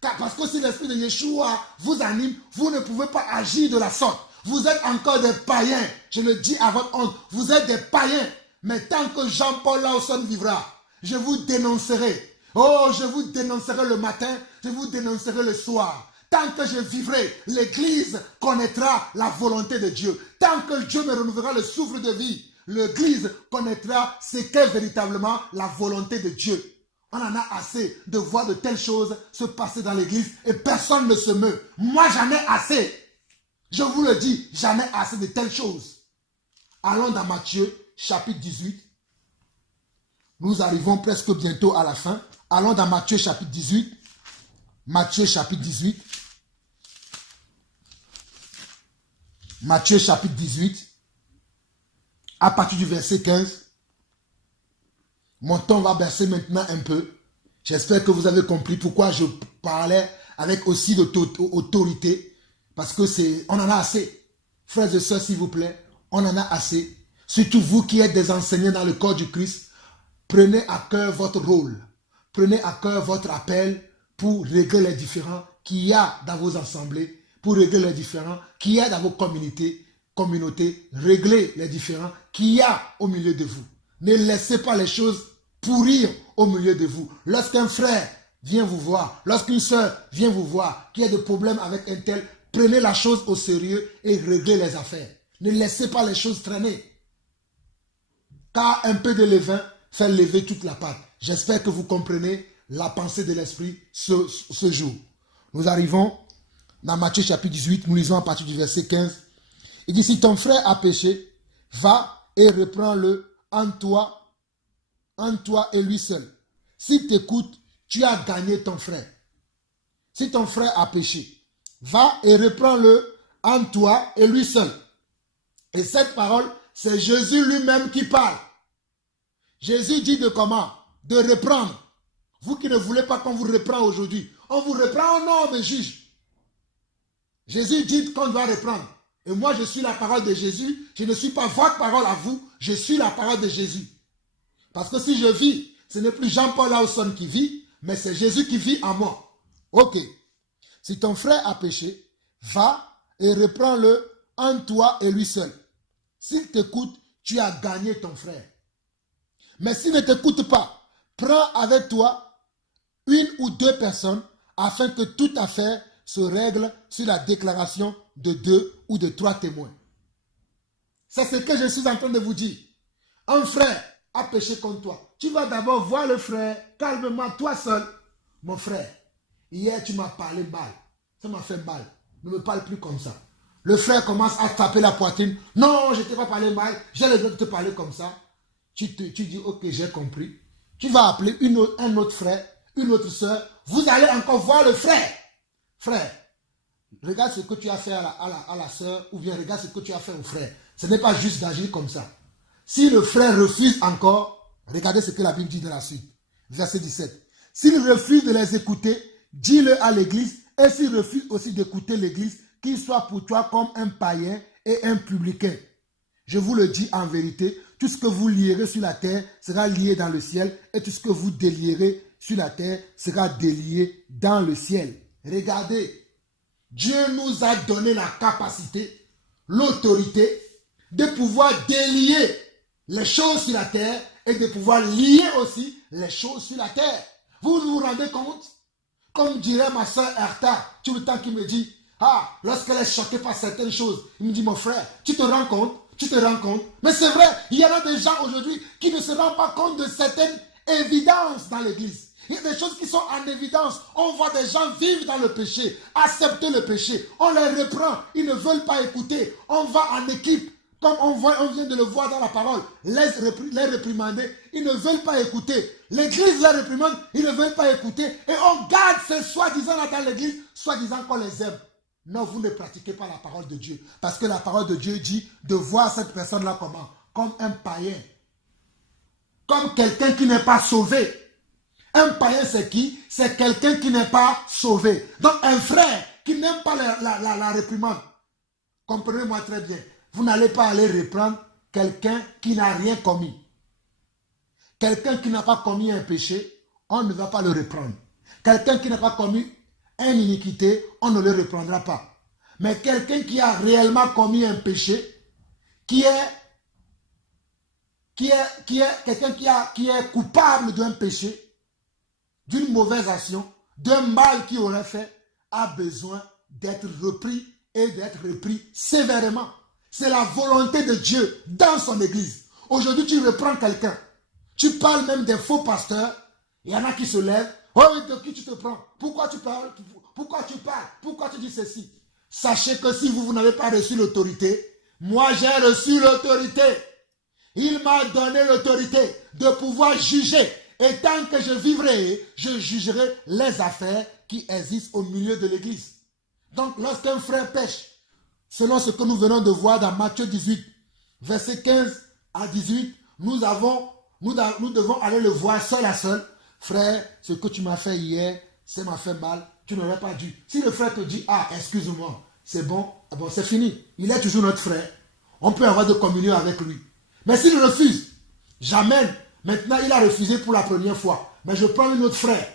Parce que si l'esprit de Yeshua vous anime, vous ne pouvez pas agir de la sorte. Vous êtes encore des païens. Je le dis à votre honte. Vous êtes des païens. Mais tant que Jean-Paul Lawson vivra, je vous dénoncerai. Oh, je vous dénoncerai le matin, je vous dénoncerai le soir. Tant que je vivrai, l'Église connaîtra la volonté de Dieu. Tant que Dieu me renouvellera le souffle de vie, l'Église connaîtra ce qu'est véritablement la volonté de Dieu. On en a assez de voir de telles choses se passer dans l'Église et personne ne se meut. Moi, j'en ai assez. Je vous le dis, j'en ai assez de telles choses. Allons dans Matthieu, chapitre 18. Nous arrivons presque bientôt à la fin. Allons dans Matthieu, chapitre 18. Matthieu, chapitre 18. Matthieu, chapitre 18. À partir du verset 15. Mon ton va baisser maintenant un peu. J'espère que vous avez compris pourquoi je parlais avec aussi d'autorité. Parce que on en a assez. Frères et sœurs, s'il vous plaît, on en a assez. Surtout vous qui êtes des enseignants dans le corps du Christ, prenez à cœur votre rôle. Prenez à cœur votre appel pour régler les différends qu'il y a dans vos assemblées, pour régler les différends qu'il y a dans vos communautés, régler les différends qu'il y a au milieu de vous. Ne laissez pas les choses pourrir au milieu de vous. Lorsqu'un frère vient vous voir, lorsqu'une sœur vient vous voir, qu'il y a des problèmes avec un tel, prenez la chose au sérieux et réglez les affaires. Ne laissez pas les choses traîner. Car un peu de levain fait lever toute la pâte. J'espère que vous comprenez la pensée de l'Esprit ce jour. Nous arrivons dans Matthieu chapitre 18, nous lisons à partir du verset 15. Il dit, si ton frère a péché, va et reprends-le en toi et lui seul. S'il t'écoute, tu as gagné ton frère. Si ton frère a péché, va et reprends-le en toi et lui seul. Et cette parole, c'est Jésus lui-même qui parle. Jésus dit de comment? De reprendre. Vous qui ne voulez pas qu'on vous reprend aujourd'hui, on vous reprend au nom de juge. Jésus dit qu'on doit reprendre. Et moi, je suis la parole de Jésus. Je ne suis pas votre parole à vous. Je suis la parole de Jésus. Parce que si je vis, ce n'est plus Jean-Paul Lawson qui vit, mais c'est Jésus qui vit en moi. Ok. Si ton frère a péché, va et reprends-le en toi et lui seul. S'il t'écoute, tu as gagné ton frère. Mais s'il ne t'écoute pas, prends avec toi une ou deux personnes afin que toute affaire se règle sur la déclaration de 2 ou de 3 témoins. C'est ce que je suis en train de vous dire. Un frère a péché contre toi. Tu vas d'abord voir le frère, calmement, toi seul. Mon frère, hier tu m'as parlé mal. Ça m'a fait mal. Ne me parle plus comme ça. Le frère commence à taper la poitrine. Non, je ne t'ai pas parlé mal. J'ai le droit de te parler comme ça. Tu dis, ok, j'ai compris. Tu vas appeler un autre frère, une autre soeur. Vous allez encore voir le frère. Frère, regarde ce que tu as fait à la soeur ou bien regarde ce que tu as fait au frère. Ce n'est pas juste d'agir comme ça. Si le frère refuse encore, regardez ce que la Bible dit dans la suite. Verset 17. S'il refuse de les écouter, dis-le à l'église. Et s'il refuse aussi d'écouter l'église, qu'il soit pour toi comme un païen et un publicain. Je vous le dis en vérité, tout ce que vous lierez sur la terre sera lié dans le ciel et tout ce que vous délierez sur la terre sera délié dans le ciel. Regardez, Dieu nous a donné la capacité, l'autorité de pouvoir délier les choses sur la terre et de pouvoir lier aussi les choses sur la terre. Vous vous rendez compte? Comme dirait ma soeur Erta, tout le temps qui me dit, lorsqu'elle est choquée par certaines choses, il me dit, mon frère, tu te rends compte? Tu te rends compte? Mais c'est vrai, il y en a des gens aujourd'hui qui ne se rendent pas compte de certaines évidences dans l'église. Il y a des choses qui sont en évidence. On voit des gens vivre dans le péché, accepter le péché. On les reprend, ils ne veulent pas écouter. On va en équipe, comme on vient de le voir dans la parole, les réprimander. Ils ne veulent pas écouter. L'église les réprimande, ils ne veulent pas écouter. Et on garde ces soi-disant là dans l'église, soi-disant qu'on les aime. Non, vous ne pratiquez pas la parole de Dieu. Parce que la parole de Dieu dit de voir cette personne-là comment? Comme un païen. Comme quelqu'un qui n'est pas sauvé. Un païen, c'est qui? C'est quelqu'un qui n'est pas sauvé. Donc, un frère qui n'aime pas la réprimande. Comprenez-moi très bien. Vous n'allez pas aller reprendre quelqu'un qui n'a rien commis. Quelqu'un qui n'a pas commis un péché, on ne va pas le reprendre. Quelqu'un qui n'a pas commis une iniquité, on ne le reprendra pas. Mais quelqu'un qui a réellement commis un péché, qui quelqu'un qui est coupable d'un péché, d'une mauvaise action, d'un mal qu'il aurait fait, a besoin d'être repris et d'être repris sévèrement. C'est la volonté de Dieu dans son église. Aujourd'hui, tu reprends quelqu'un. Tu parles même des faux pasteurs. Il y en a qui se lèvent. Oh, de qui tu te prends? Pourquoi tu parles? Pourquoi tu parles? Pourquoi tu dis ceci? Sachez que si vous n'avez pas reçu l'autorité, moi j'ai reçu l'autorité. Il m'a donné l'autorité de pouvoir juger. Et tant que je vivrai, je jugerai les affaires qui existent au milieu de l'église. Donc, lorsqu'un frère pêche, selon ce que nous venons de voir dans Matthieu 18, versets 15 à 18, nous devons aller le voir seul à seul. Frère, ce que tu m'as fait hier, ça m'a fait mal, tu n'aurais pas dû. Si le frère te dit, ah, excuse-moi, c'est bon, c'est fini. Il est toujours notre frère. On peut avoir de communion avec lui. Mais s'il refuse, j'amène. Maintenant, il a refusé pour la première fois. Mais je prends un autre frère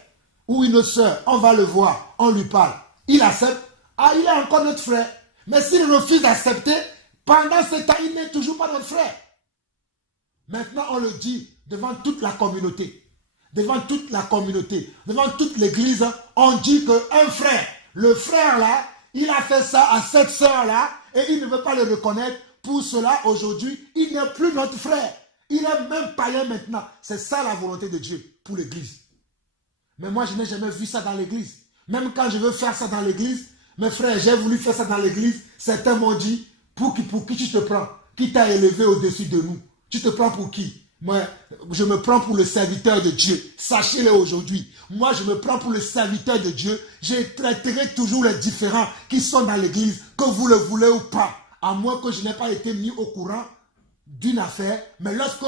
ou une autre soeur, on va le voir, on lui parle. Il accepte. Ah, il est encore notre frère. Mais s'il refuse d'accepter, pendant ce temps, il n'est toujours pas notre frère. Maintenant, on le dit devant toute la communauté. Devant toute la communauté, devant toute l'église, on dit qu'un frère, le frère là, il a fait ça à cette soeur là, et il ne veut pas le reconnaître. Pour cela, aujourd'hui, il n'est plus notre frère. Il est même païen maintenant. C'est ça la volonté de Dieu pour l'église. Mais moi, je n'ai jamais vu ça dans l'église. Même quand je veux faire ça dans l'église, mes frères, j'ai voulu faire ça dans l'église, certains m'ont dit, pour qui tu te prends? Qui t'a élevé au-dessus de nous? Tu te prends pour qui? Moi, je me prends pour le serviteur de Dieu. Sachez-le aujourd'hui. Moi, je me prends pour le serviteur de Dieu. Je traiterai toujours les différents qui sont dans l'église, que vous le voulez ou pas. À moins que je n'ai pas été mis au courant d'une affaire. Mais lorsque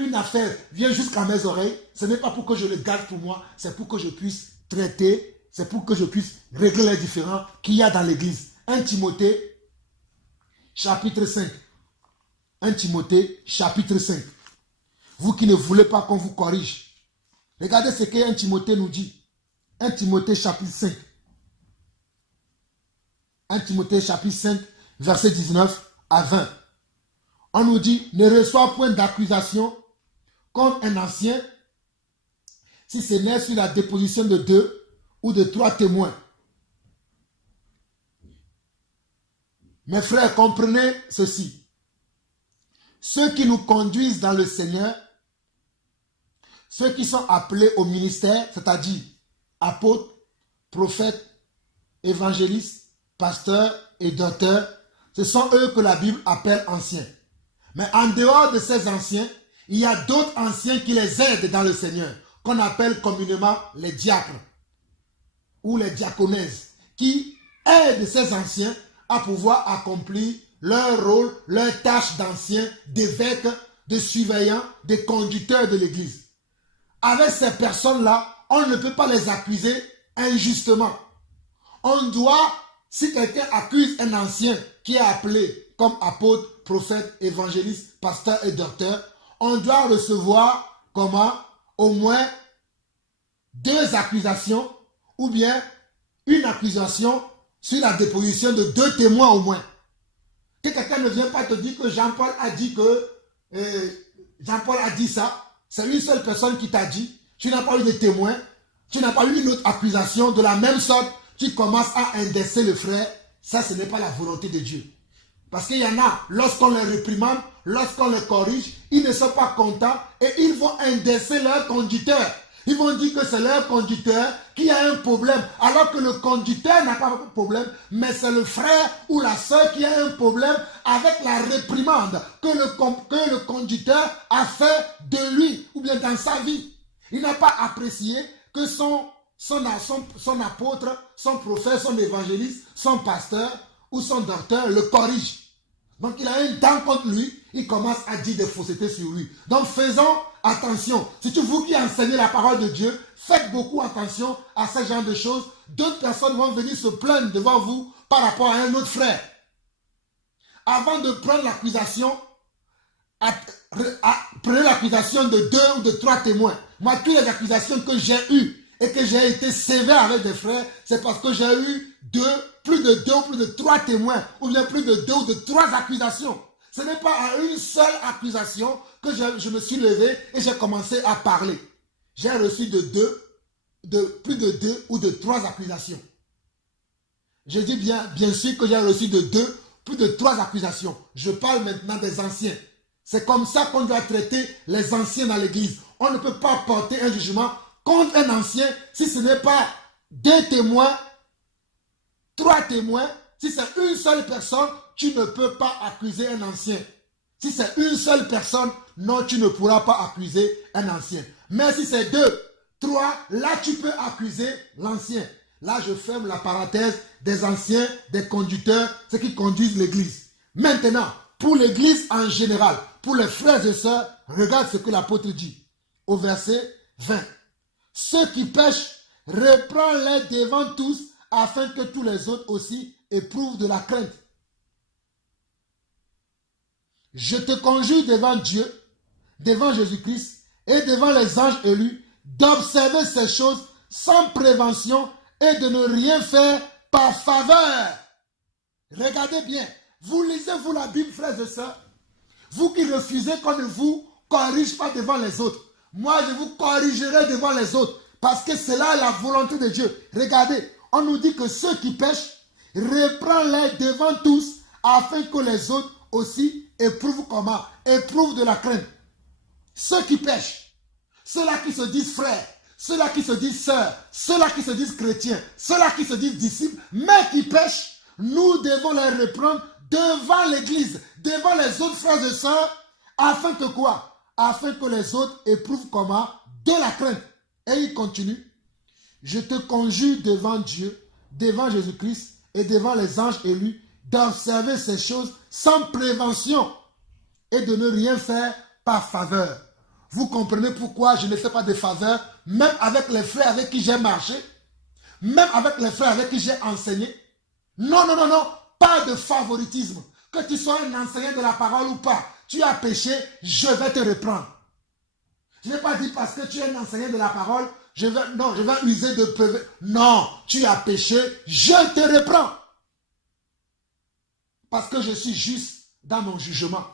une affaire vient jusqu'à mes oreilles, ce n'est pas pour que je le garde pour moi, c'est pour que je puisse traiter, c'est pour que je puisse régler les différends qu'il y a dans l'église. 1 Timothée, chapitre 5. 1 Timothée, chapitre 5. Vous qui ne voulez pas qu'on vous corrige. Regardez ce que 1 Timothée nous dit. 1 Timothée, chapitre 5. 1 Timothée, chapitre 5, verset 19 à 20. On nous dit, ne reçois point d'accusation contre un ancien, si ce n'est sur la déposition de 2 ou de 3 témoins. Mes frères, comprenez ceci. Ceux qui nous conduisent dans le Seigneur, ceux qui sont appelés au ministère, c'est-à-dire apôtres, prophètes, évangélistes, pasteurs et docteurs, ce sont eux que la Bible appelle anciens. Mais en dehors de ces anciens, il y a d'autres anciens qui les aident dans le Seigneur, qu'on appelle communément les diacres ou les diaconesses, qui aident ces anciens à pouvoir accomplir leur rôle, leur tâche d'anciens, d'évêques, de surveillants, de conducteurs de l'Église. Avec ces personnes-là, on ne peut pas les accuser injustement. On doit, si quelqu'un accuse un ancien qui est appelé comme apôtre, prophète, évangéliste, pasteur et docteur, on doit recevoir comment? Au moins 2 accusations ou bien une accusation sur la déposition de 2 témoins au moins. Que quelqu'un ne vient pas te dire que Jean-Paul a dit que Jean-Paul a dit ça. C'est une seule personne qui t'a dit. Tu n'as pas eu de témoin. Tu n'as pas eu une autre accusation de la même sorte. Tu commences à indexer le frère. Ça, ce n'est pas la volonté de Dieu. Parce qu'il y en a, lorsqu'on les réprimande, lorsqu'on les corrige, ils ne sont pas contents et ils vont indexer leur conducteur. Ils vont dire que c'est leur conducteur qui a un problème, alors que le conducteur n'a pas de problème, mais c'est le frère ou la sœur qui a un problème avec la réprimande que le conducteur a fait de lui ou bien dans sa vie. Il n'a pas apprécié que son apôtre, son prophète, son évangéliste, son pasteur ou son docteur le corrige. Donc il a un dent contre lui, il commence à dire des faussetés sur lui. Donc faisons attention. C'est vous qui enseignez la parole de Dieu, faites beaucoup attention à ce genre de choses. D'autres personnes vont venir se plaindre devant vous par rapport à un autre frère. Avant de prendre l'accusation, prenez l'accusation de 2 ou de 3 témoins. Moi, toutes les accusations que j'ai eues et que j'ai été sévère avec des frères, c'est parce que j'ai eu plus de 2 ou plus de 3 témoins, ou bien plus de 2 ou de 3 accusations. Ce n'est pas à une seule accusation que je me suis levé et j'ai commencé à parler. J'ai reçu plus de 2 ou de 3 accusations. Je dis bien sûr que j'ai reçu plus de 3 accusations. Je parle maintenant des anciens. C'est comme ça qu'on doit traiter les anciens dans l'église. On ne peut pas porter un jugement contre un ancien si ce n'est pas 2 témoins, 3 témoins. Si c'est une seule personne, tu ne peux pas accuser un ancien. Si c'est une seule personne, non, tu ne pourras pas accuser un ancien. Mais si c'est 2, 3, là tu peux accuser l'ancien. Là je ferme la parenthèse des anciens, des conducteurs, ceux qui conduisent l'église. Maintenant, pour l'église en général, pour les frères et sœurs, regarde ce que l'apôtre dit au verset 20. Ceux qui pêchent, reprends-les devant tous, afin que tous les autres aussi éprouvent de la crainte. Je te conjure devant Dieu, devant Jésus-Christ et devant les anges élus, d'observer ces choses sans prévention et de ne rien faire par faveur. Regardez bien, vous lisez-vous la Bible, frères et sœurs? Vous qui refusez qu'on ne vous corrige pas devant les autres. Moi, je vous corrigerai devant les autres. Parce que c'est là la volonté de Dieu. Regardez, on nous dit que ceux qui pêchent, reprends-les devant tous, afin que les autres aussi éprouvent comment? Éprouvent de la crainte. Ceux qui pêchent, ceux-là qui se disent frères, ceux-là qui se disent sœurs, ceux-là qui se disent chrétiens, ceux-là qui se disent disciples, mais qui pêchent, nous devons les reprendre devant l'église, devant les autres frères et sœurs, afin que quoi? Afin que les autres éprouvent comment? De la crainte. Et il continue. Je te conjure devant Dieu, devant Jésus-Christ et devant les anges élus, d'observer ces choses sans prévention et de ne rien faire par faveur. Vous comprenez pourquoi je ne fais pas de faveur, même avec les frères avec qui j'ai marché, même avec les frères avec qui j'ai enseigné. Non, non, non, non, pas de favoritisme. Que tu sois un enseignant de la parole ou pas, tu as péché, je vais te reprendre. Je n'ai pas dit parce que tu es un enseignant de la parole, je vais user de preuves. Non, tu as péché, je te reprends. Parce que je suis juste dans mon jugement.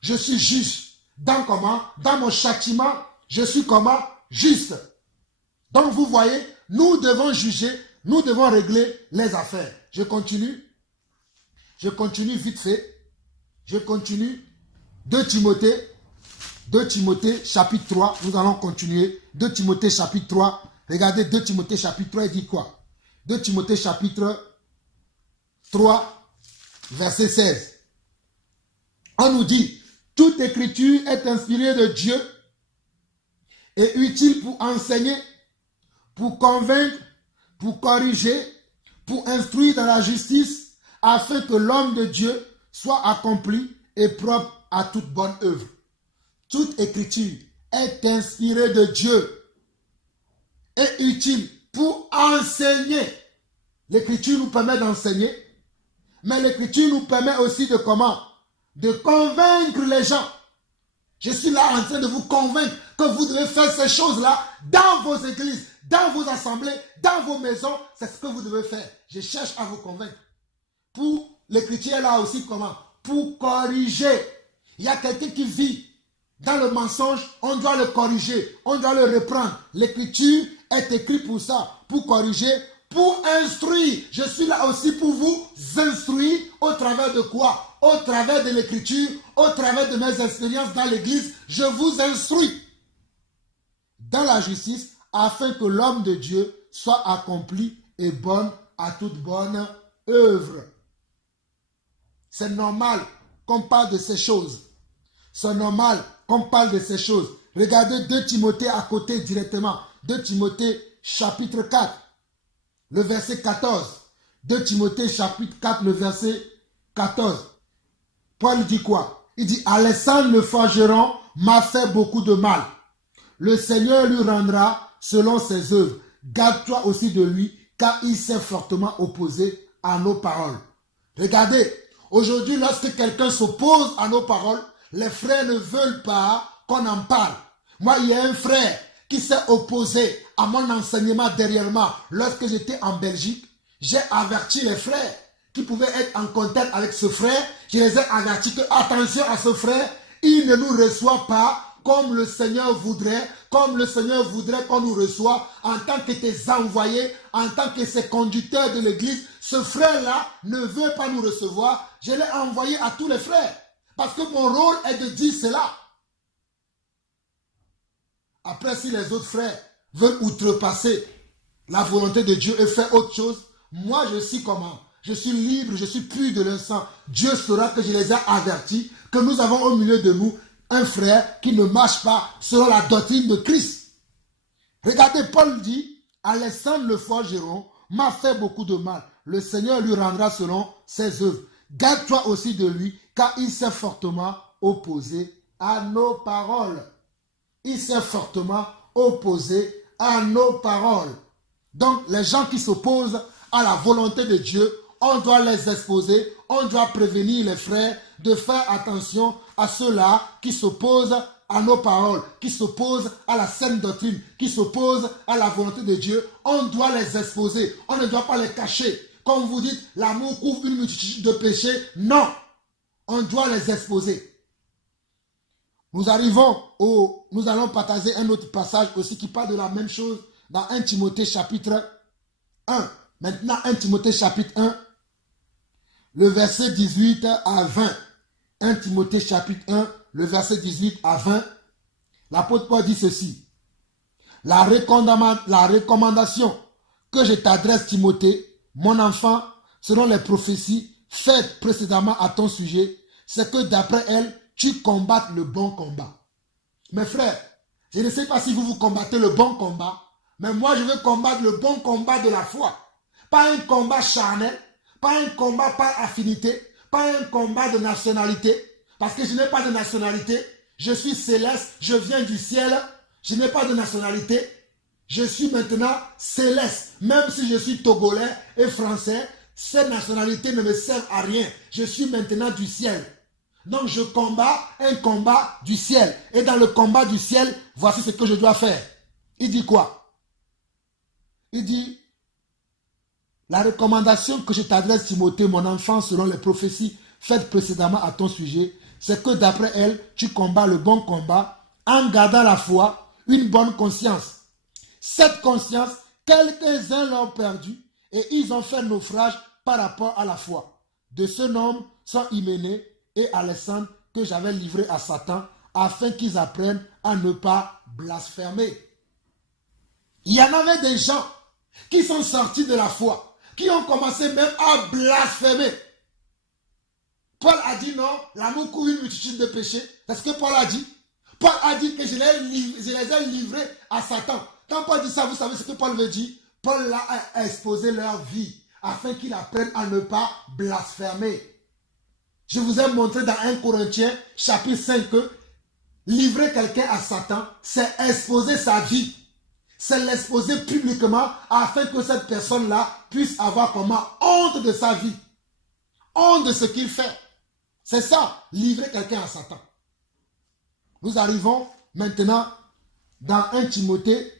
Je suis juste dans comment? Dans mon châtiment, je suis comment? Juste. Donc vous voyez, nous devons juger, nous devons régler les affaires. Je continue vite fait. Je continue. 2 Timothée chapitre 3, nous allons continuer. 2 Timothée chapitre 3, regardez 2 Timothée chapitre 3, il dit quoi? 2 Timothée chapitre 3, verset 16. On nous dit, toute écriture est inspirée de Dieu et utile pour enseigner, pour convaincre, pour corriger, pour instruire dans la justice, afin que l'homme de Dieu soit accompli et propre à toute bonne œuvre. Toute écriture est inspirée de Dieu et utile pour enseigner. L'écriture nous permet d'enseigner, mais l'écriture nous permet aussi de comment? De convaincre les gens. Je suis là en train de vous convaincre que vous devez faire ces choses-là dans vos églises, dans vos assemblées, dans vos maisons. C'est ce que vous devez faire. Je cherche à vous convaincre. Pour l'écriture est là aussi comment? Pour corriger. Il y a quelqu'un qui vit dans le mensonge, on doit le corriger, on doit le reprendre. L'écriture est écrite pour ça, pour corriger, pour instruire. Je suis là aussi pour vous instruire au travers de quoi? Au travers de l'écriture, au travers de mes expériences dans l'église, je vous instruis dans la justice afin que l'homme de Dieu soit accompli et bonne à toute bonne œuvre. C'est normal qu'on parle de ces choses. C'est normal qu'on parle de ces choses. Regardez 2 Timothée à côté directement. 2 Timothée chapitre 4, le verset 14. 2 Timothée chapitre 4, le verset 14. Paul dit quoi? Il dit, Alexandre le forgeron m'a fait beaucoup de mal. Le Seigneur lui rendra selon ses œuvres. Garde-toi aussi de lui, car il s'est fortement opposé à nos paroles. Regardez, aujourd'hui, lorsque quelqu'un s'oppose à nos paroles, les frères ne veulent pas qu'on en parle. Moi, il y a un frère qui s'est opposé à mon enseignement derrière moi. Lorsque j'étais en Belgique, j'ai averti les frères. qui pouvaient être en contact avec ce frère, je les ai avertis que attention à ce frère, il ne nous reçoit pas comme le Seigneur voudrait qu'on nous reçoive en tant que tes envoyés, en tant que ses conducteurs de l'église. Ce frère-là ne veut pas nous recevoir. Je l'ai envoyé à tous les frères. Parce que mon rôle est de dire cela. Après, si les autres frères veulent outrepasser la volonté de Dieu et faire autre chose, moi je suis comment? Je suis libre, je suis pur de leur sang. Dieu saura que je les ai avertis, que nous avons au milieu de nous un frère qui ne marche pas selon la doctrine de Christ. Regardez, Paul dit, Alexandre le forgeron m'a fait beaucoup de mal. Le Seigneur lui rendra selon ses œuvres. Garde-toi aussi de lui, car il s'est fortement opposé à nos paroles. Il s'est fortement opposé à nos paroles. Donc, les gens qui s'opposent à la volonté de Dieu, on doit les exposer, on doit prévenir les frères de faire attention à ceux-là qui s'opposent à nos paroles, qui s'opposent à la saine doctrine, qui s'opposent à la volonté de Dieu. On doit les exposer, on ne doit pas les cacher. Comme vous dites, l'amour couvre une multitude de péchés. Non, on doit les exposer. Nous allons partager un autre passage aussi qui parle de la même chose dans 1 Timothée chapitre 1. Maintenant, 1 Timothée chapitre 1, le verset 18 à 20. 1 Timothée chapitre 1, le verset 18 à 20. L'apôtre Paul dit ceci. La recommandation que je t'adresse, Timothée, mon enfant, selon les prophéties faites précédemment à ton sujet, c'est que d'après elles, tu combattes le bon combat. Mes frères, je ne sais pas si vous combattez le bon combat, mais moi je veux combattre le bon combat de la foi. Pas un combat charnel, pas un combat par affinité, pas un combat de nationalité, parce que je n'ai pas de nationalité, je suis céleste, je viens du ciel, je n'ai pas de nationalité, je suis maintenant céleste, même si je suis togolais et français, ces nationalités ne me servent à rien, je suis maintenant du ciel. Donc je combats un combat du ciel, et dans le combat du ciel, voici ce que je dois faire. Il dit quoi? Il dit, la recommandation que je t'adresse, Timothée, mon enfant, selon les prophéties faites précédemment à ton sujet, c'est que d'après elles, tu combats le bon combat en gardant la foi, une bonne conscience. Cette conscience, quelques-uns l'ont perdue et ils ont fait naufrage par rapport à la foi. De ce nombre sont Hyménée et Alexandre que j'avais livrés à Satan afin qu'ils apprennent à ne pas blasphémer. Il y en avait des gens qui sont sortis de la foi, qui ont commencé même à blasphémer. Paul a dit non, l'amour couvre une multitude de péchés. C'est ce que Paul a dit. Paul a dit que je les ai livrés à Satan. Quand Paul dit ça, vous savez ce que Paul veut dire? Paul a exposé leur vie afin qu'ils apprennent à ne pas blasphémer. Je vous ai montré dans 1 Corinthiens chapitre 5 que livrer quelqu'un à Satan, c'est exposer sa vie. C'est l'exposer publiquement afin que cette personne-là puisse avoir comment honte de sa vie. Honte de ce qu'il fait. C'est ça, livrer quelqu'un à Satan. Nous arrivons maintenant dans 2 Timothée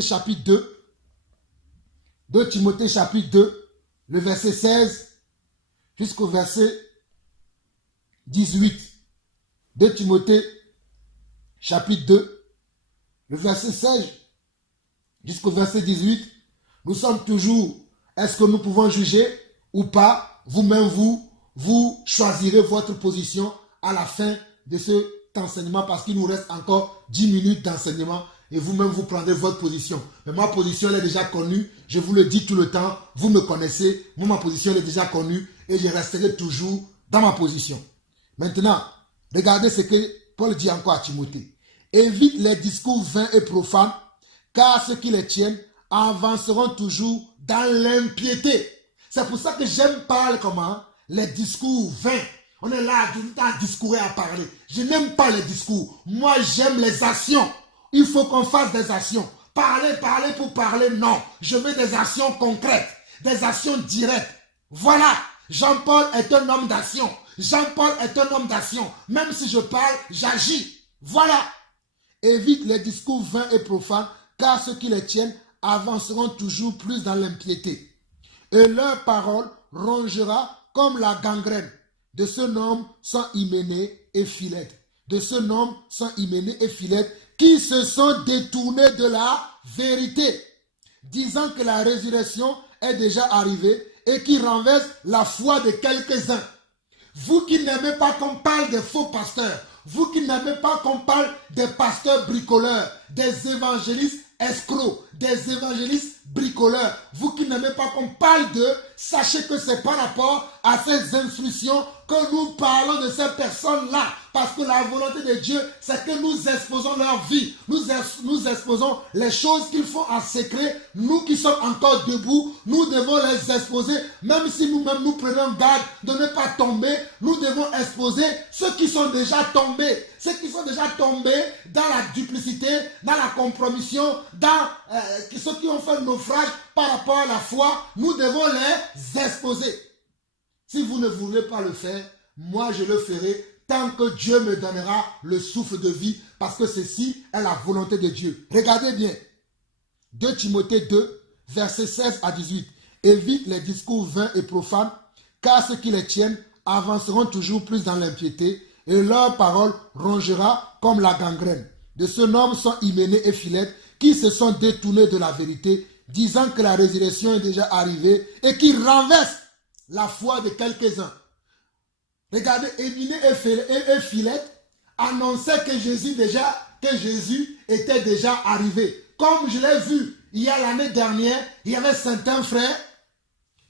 chapitre 2. 2 Timothée chapitre 2, le verset 16 jusqu'au verset 18. 2 Timothée chapitre 2, le verset 16 jusqu'au verset 18. Nous sommes toujours, est-ce que nous pouvons juger ou pas? Vous-même, vous choisirez votre position à la fin de cet enseignement parce qu'il nous reste encore 10 minutes d'enseignement et vous-même vous prendrez votre position. Mais ma position elle est déjà connue, je vous le dis tout le temps, vous me connaissez, moi ma position elle est déjà connue et je resterai toujours dans ma position. Maintenant, regardez ce que Paul dit encore à Timothée. Évite les discours vains et profanes, car ceux qui les tiennent avanceront toujours dans l'impiété. C'est pour ça que j'aime parler comment? Les discours vains. On est là à discourir, à parler. Je n'aime pas les discours. Moi, j'aime les actions. Il faut qu'on fasse des actions. Parler pour parler, non. Je veux des actions concrètes, des actions directes. Voilà. Jean-Paul est un homme d'action. Jean-Paul est un homme d'action. Même si je parle, j'agis. Voilà. Évite les discours vains et profanes, car ceux qui les tiennent avanceront toujours plus dans l'impiété. Et leur parole rongera comme la gangrène. De ce nom sont Hyménée et Philette. De ce nom sont Hyménée et Philette, qui se sont détournés de la vérité, disant que la résurrection est déjà arrivée et qui renverse la foi de quelques-uns. Vous qui n'aimez pas qu'on parle des faux pasteurs, vous qui n'aimez pas qu'on parle des pasteurs bricoleurs, des évangélistes escrocs, des évangélistes bricoleurs, vous qui n'aimez pas qu'on parle d'eux, sachez que c'est par rapport à ces instructions que nous parlons de ces personnes-là. Parce que la volonté de Dieu, c'est que nous exposons leur vie. Nous exposons les choses qu'ils font en secret. Nous qui sommes encore debout, nous devons les exposer. Même si nous-mêmes nous prenons garde de ne pas tomber, nous devons exposer ceux qui sont déjà tombés. Ceux qui sont déjà tombés dans la duplicité, dans la compromission, dans ceux qui ont fait naufrage par rapport à la foi, nous devons les exposer. Si vous ne voulez pas le faire, moi je le ferai tant que Dieu me donnera le souffle de vie, parce que ceci est la volonté de Dieu. Regardez bien. 2 Timothée 2, versets 16 à 18. Évite les discours vains et profanes, car ceux qui les tiennent avanceront toujours plus dans l'impiété, et leur parole rongera comme la gangrène. De ce nom sont Hyménée et Philette, qui se sont détournés de la vérité, disant que la résurrection est déjà arrivée, et qui renversent la foi de quelques-uns. Regardez, Hyménée et Philette annonçaient que Jésus était déjà arrivé. Comme je l'ai vu il y a l'année dernière, il y avait certains frères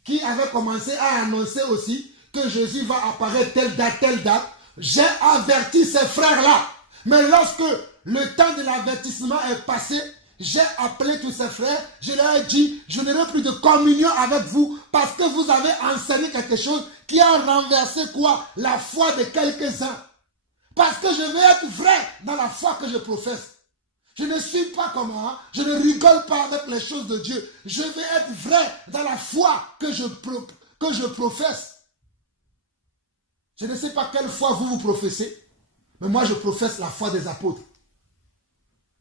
qui avaient commencé à annoncer aussi que Jésus va apparaître telle date. J'ai averti ces frères-là. Mais lorsque le temps de l'avertissement est passé, j'ai appelé tous ces frères, je leur ai dit, je n'aurai plus de communion avec vous parce que vous avez enseigné quelque chose qui a renversé quoi? La foi de quelques-uns. Parce que je veux être vrai dans la foi que je professe. Je ne suis pas comme moi, je ne rigole pas avec les choses de Dieu. Je veux être vrai dans la foi que je professe. Je ne sais pas quelle foi vous professez, mais moi je professe la foi des apôtres.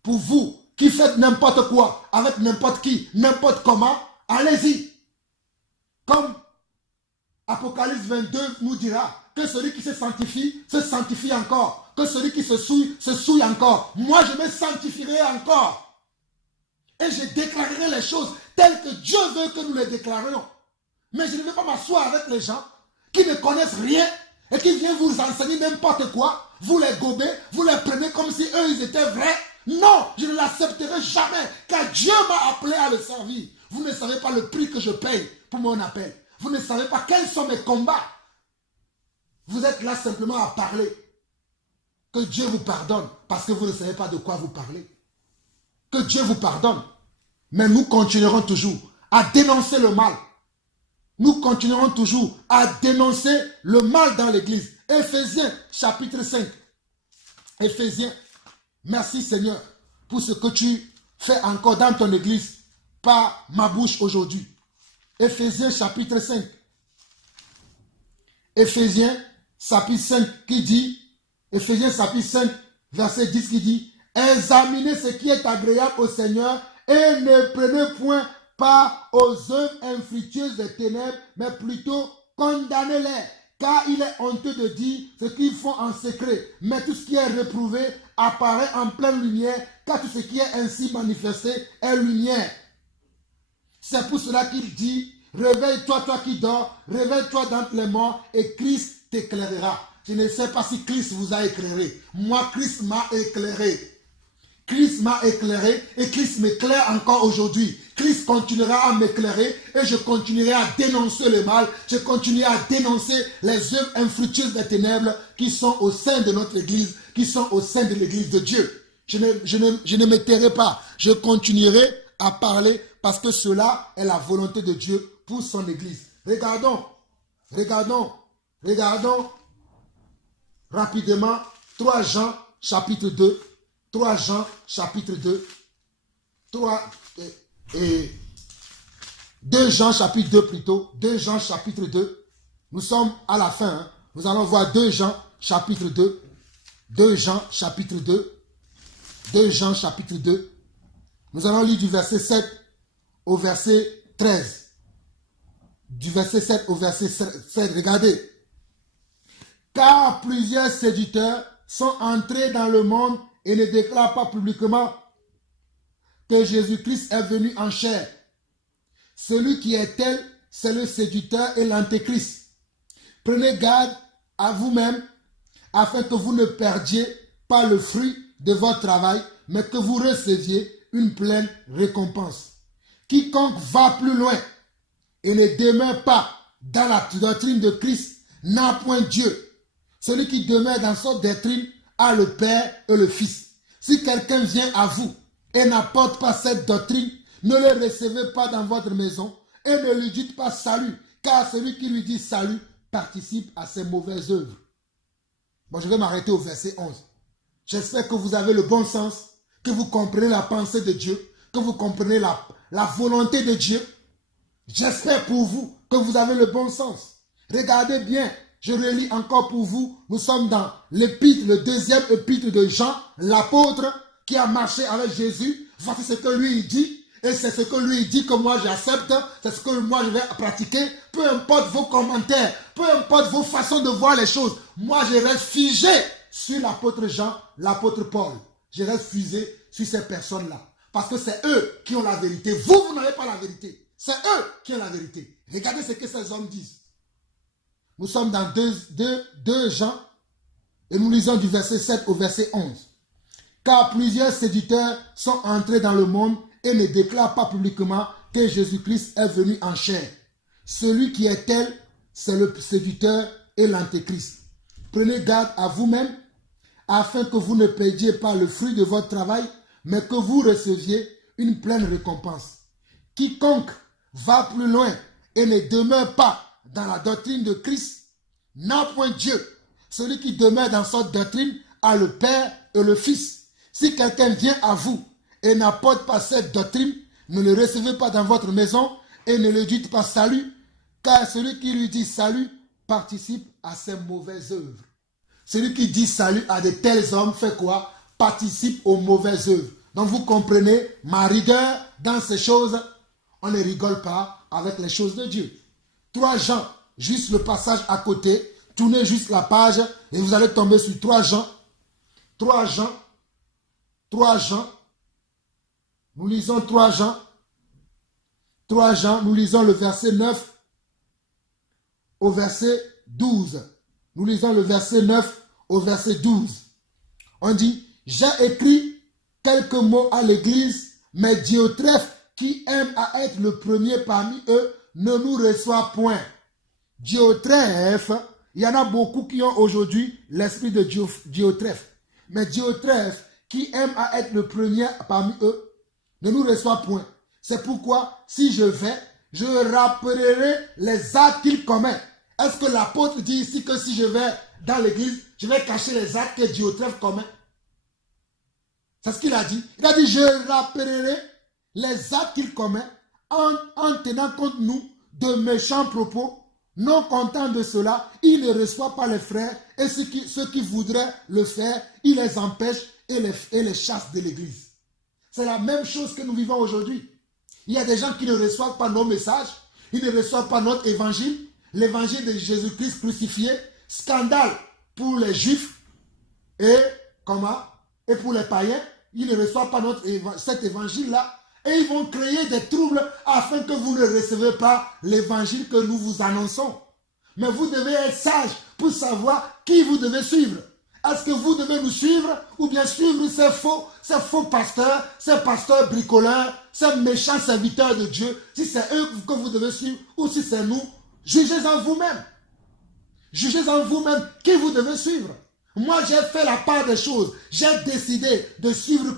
Pour vous, qui faites n'importe quoi, avec n'importe qui, n'importe comment, allez-y. Comme Apocalypse 22 nous dira que celui qui se sanctifie encore. Que celui qui se souille encore. Moi, je me sanctifierai encore. Et je déclarerai les choses telles que Dieu veut que nous les déclarions. Mais je ne vais pas m'asseoir avec les gens qui ne connaissent rien et qui viennent vous enseigner n'importe quoi. Vous les gobez, vous les prenez comme si eux, ils étaient vrais. Non, je ne l'accepterai jamais, car Dieu m'a appelé à le servir. Vous ne savez pas le prix que je paye pour mon appel. Vous ne savez pas quels sont mes combats. Vous êtes là simplement à parler. Que Dieu vous pardonne, parce que vous ne savez pas de quoi vous parlez. Que Dieu vous pardonne. Mais nous continuerons toujours à dénoncer le mal. Nous continuerons toujours à dénoncer le mal dans l'église. Éphésiens, chapitre 5. Éphésiens. Merci Seigneur pour ce que tu fais encore dans ton église par ma bouche aujourd'hui. Éphésiens chapitre 5. Éphésiens chapitre 5 qui dit, Éphésiens chapitre 5 verset 10 qui dit, examinez ce qui est agréable au Seigneur et ne prenez point part aux œuvres infructueuses des ténèbres, mais plutôt condamnez-les. Car il est honteux de dire ce qu'ils font en secret. Mais tout ce qui est réprouvé apparaît en pleine lumière, car tout ce qui est ainsi manifesté est lumière. C'est pour cela qu'il dit, réveille-toi, toi qui dors, réveille-toi d'entre les morts, et Christ t'éclairera. Je ne sais pas si Christ vous a éclairé. Moi, Christ m'a éclairé. Christ m'a éclairé et Christ m'éclaire encore aujourd'hui. Christ continuera à m'éclairer et je continuerai à dénoncer le mal. Je continuerai à dénoncer les œuvres infructueuses des ténèbres qui sont au sein de notre église, qui sont au sein de l'église de Dieu. Je ne me tairai pas. Je continuerai à parler parce que cela est la volonté de Dieu pour son église. Regardons rapidement 3 Jean chapitre 2. 3 Jean chapitre 2, 2 Jean chapitre 2 plutôt, 2 Jean chapitre 2, nous sommes à la fin, hein. Nous allons voir 2 Jean chapitre 2, 2 Jean chapitre 2, 2 Jean chapitre 2. Nous allons lire du verset 7 au verset 13. Du verset 7 au verset 7, regardez. Car plusieurs séducteurs sont entrés dans le monde et ne déclarent pas publiquement que Jésus-Christ est venu en chair. Celui qui est tel, c'est le séducteur et l'antéchrist. Prenez garde à vous-même afin que vous ne perdiez pas le fruit de votre travail, mais que vous receviez une pleine récompense. Quiconque va plus loin et ne demeure pas dans la doctrine de Christ n'a point Dieu. Celui qui demeure dans cette doctrine a le Père et le Fils. Si quelqu'un vient à vous et n'apporte pas cette doctrine, ne le recevez pas dans votre maison et ne lui dites pas salut, car celui qui lui dit salut participe à ses mauvaises œuvres. Bon, je vais m'arrêter au verset 11. J'espère que vous avez le bon sens, que vous comprenez la pensée de Dieu, que vous comprenez la volonté de Dieu. J'espère pour vous que vous avez le bon sens. Regardez bien, je relis encore pour vous. Nous sommes dans l'épître, le deuxième épître de Jean, l'apôtre qui a marché avec Jésus. Voici ce que lui il dit. Et c'est ce que lui dit que moi j'accepte. C'est ce que moi je vais pratiquer. Peu importe vos commentaires, peu importe vos façons de voir les choses. Moi je reste figé sur l'apôtre Jean, l'apôtre Paul. Je reste figé sur ces personnes-là. Parce que c'est eux qui ont la vérité. Vous n'avez pas la vérité. C'est eux qui ont la vérité. Regardez ce que ces hommes disent. Nous sommes dans 2 Jean et nous lisons du verset 7 au verset 11. Car plusieurs séducteurs sont entrés dans le monde et ne déclarent pas publiquement que Jésus-Christ est venu en chair. Celui qui est tel, c'est le séducteur et l'antéchrist. Prenez garde à vous-même afin que vous ne perdiez pas le fruit de votre travail, mais que vous receviez une pleine récompense. Quiconque va plus loin et ne demeure pas dans la doctrine de Christ n'a point Dieu. Celui qui demeure dans cette doctrine a le Père et le Fils. Si quelqu'un vient à vous et n'apporte pas cette doctrine, ne le recevez pas dans votre maison et ne le dites pas salut, car celui qui lui dit salut participe à ses mauvaises œuvres. Celui qui dit salut à de tels hommes fait quoi? Participe aux mauvaises œuvres. Donc vous comprenez ma rigueur dans ces choses. On ne rigole pas avec les choses de Dieu. 3 Jean, juste le passage à côté, tournez juste la page et vous allez tomber sur 3 Jean. 3 Jean. Nous lisons 3 Jean. 3 Jean, nous lisons le verset 9 au verset 12. Nous lisons le verset 9 au verset 12. On dit, j'ai écrit quelques mots à l'église, mais Diotrephe, qui aime à être le premier parmi eux, ne nous reçoit point. Diotrephe, il y en a beaucoup qui ont aujourd'hui l'esprit de Diotrephe. Mais Diotrephe, qui aime à être le premier parmi eux, ne nous reçoit point. C'est pourquoi, si je vais, je rappellerai les actes qu'il commet. Est-ce que l'apôtre dit ici que si je vais dans l'église, je vais cacher les actes que Diotrephe commet? C'est ce qu'il a dit. Il a dit, je rappellerai les actes qu'il commet en tenant compte, nous, de méchants propos. Non content de cela, il ne reçoit pas les frères et ceux qui voudraient le faire, il les empêche et les chasse de l'église. C'est la même chose que nous vivons aujourd'hui. Il y a des gens qui ne reçoivent pas nos messages, ils ne reçoivent pas notre évangile, l'évangile de Jésus-Christ crucifié, scandale pour les juifs et pour les païens, ils ne reçoivent pas cet évangile-là. Et ils vont créer des troubles afin que vous ne recevez pas l'évangile que nous vous annonçons. Mais vous devez être sage pour savoir qui vous devez suivre. Est-ce que vous devez nous suivre ou bien suivre ces faux pasteurs, ces pasteurs bricoleurs, ces méchants serviteurs de Dieu? Si c'est eux que vous devez suivre ou si c'est nous, jugez en vous-même. Jugez en vous-même qui vous devez suivre. Moi, j'ai fait la part des choses. J'ai décidé de suivre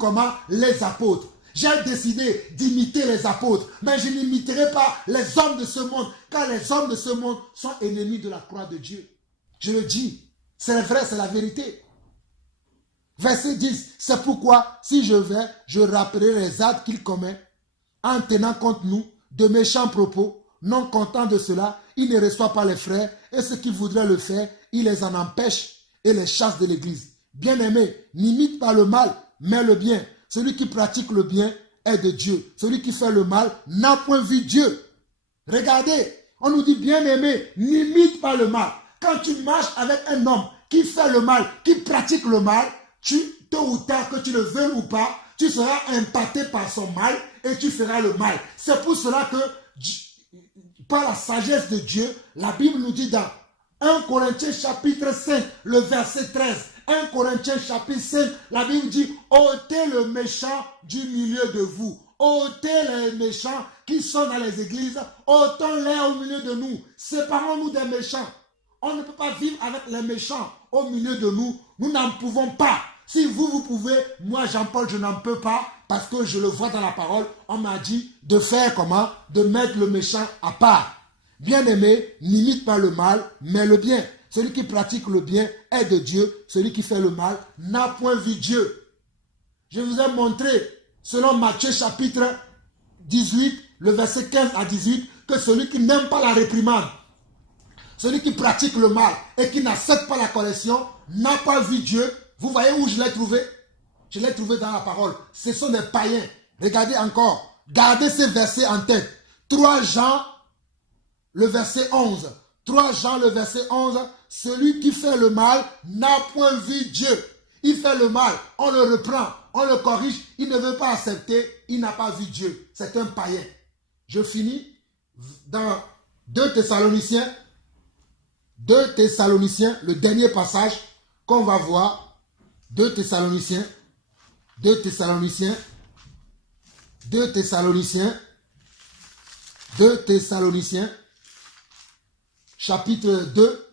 les apôtres. J'ai décidé d'imiter les apôtres, mais je n'imiterai pas les hommes de ce monde, car les hommes de ce monde sont ennemis de la croix de Dieu. Je le dis, c'est vrai, c'est la vérité. Verset 10, c'est pourquoi, si je vais, je rappellerai les actes qu'il commet, en tenant compte, nous, de méchants propos, non content de cela, il ne reçoit pas les frères, et ceux qui voudraient le faire, il les en empêche et les chasse de l'église. Bien-aimés, n'imite pas le mal, mais le bien. Celui qui pratique le bien est de Dieu. Celui qui fait le mal n'a point vu Dieu. Regardez, on nous dit bien-aimé, n'imite pas le mal. Quand tu marches avec un homme qui fait le mal, qui pratique le mal, tôt ou tard, que tu le veuilles ou pas, tu seras impacté par son mal et tu feras le mal. C'est pour cela que, par la sagesse de Dieu, la Bible nous dit dans 1 Corinthiens chapitre 5, le verset 13, 1 Corinthiens chapitre 5, la Bible dit, ôtez le méchant du milieu de vous. Ôtez les méchants qui sont dans les églises, ôtons-les au milieu de nous. Séparons-nous des méchants. On ne peut pas vivre avec les méchants au milieu de nous. Nous n'en pouvons pas. Si vous pouvez, moi Jean-Paul, je n'en peux pas parce que je le vois dans la parole. On m'a dit de faire comment? De mettre le méchant à part. Bien-aimé, n'imite pas le mal, mais le bien. Celui qui pratique le bien est de Dieu. Celui qui fait le mal n'a point vu Dieu. Je vous ai montré, selon Matthieu chapitre 18, le verset 15 à 18, que celui qui n'aime pas la réprimande, celui qui pratique le mal et qui n'accepte pas la correction, n'a pas vu Dieu. Vous voyez où je l'ai trouvé? Je l'ai trouvé dans la parole. Ce sont des païens. Regardez encore. Gardez ces versets en tête. 3 Jean, le verset 11. 3 Jean, le verset 11. Celui qui fait le mal n'a point vu Dieu. Il fait le mal, on le reprend, on le corrige. Il ne veut pas accepter, il n'a pas vu Dieu. C'est un païen. Je finis dans 2 Thessaloniciens, le dernier passage qu'on va voir. 2 Thessaloniciens, chapitre 2.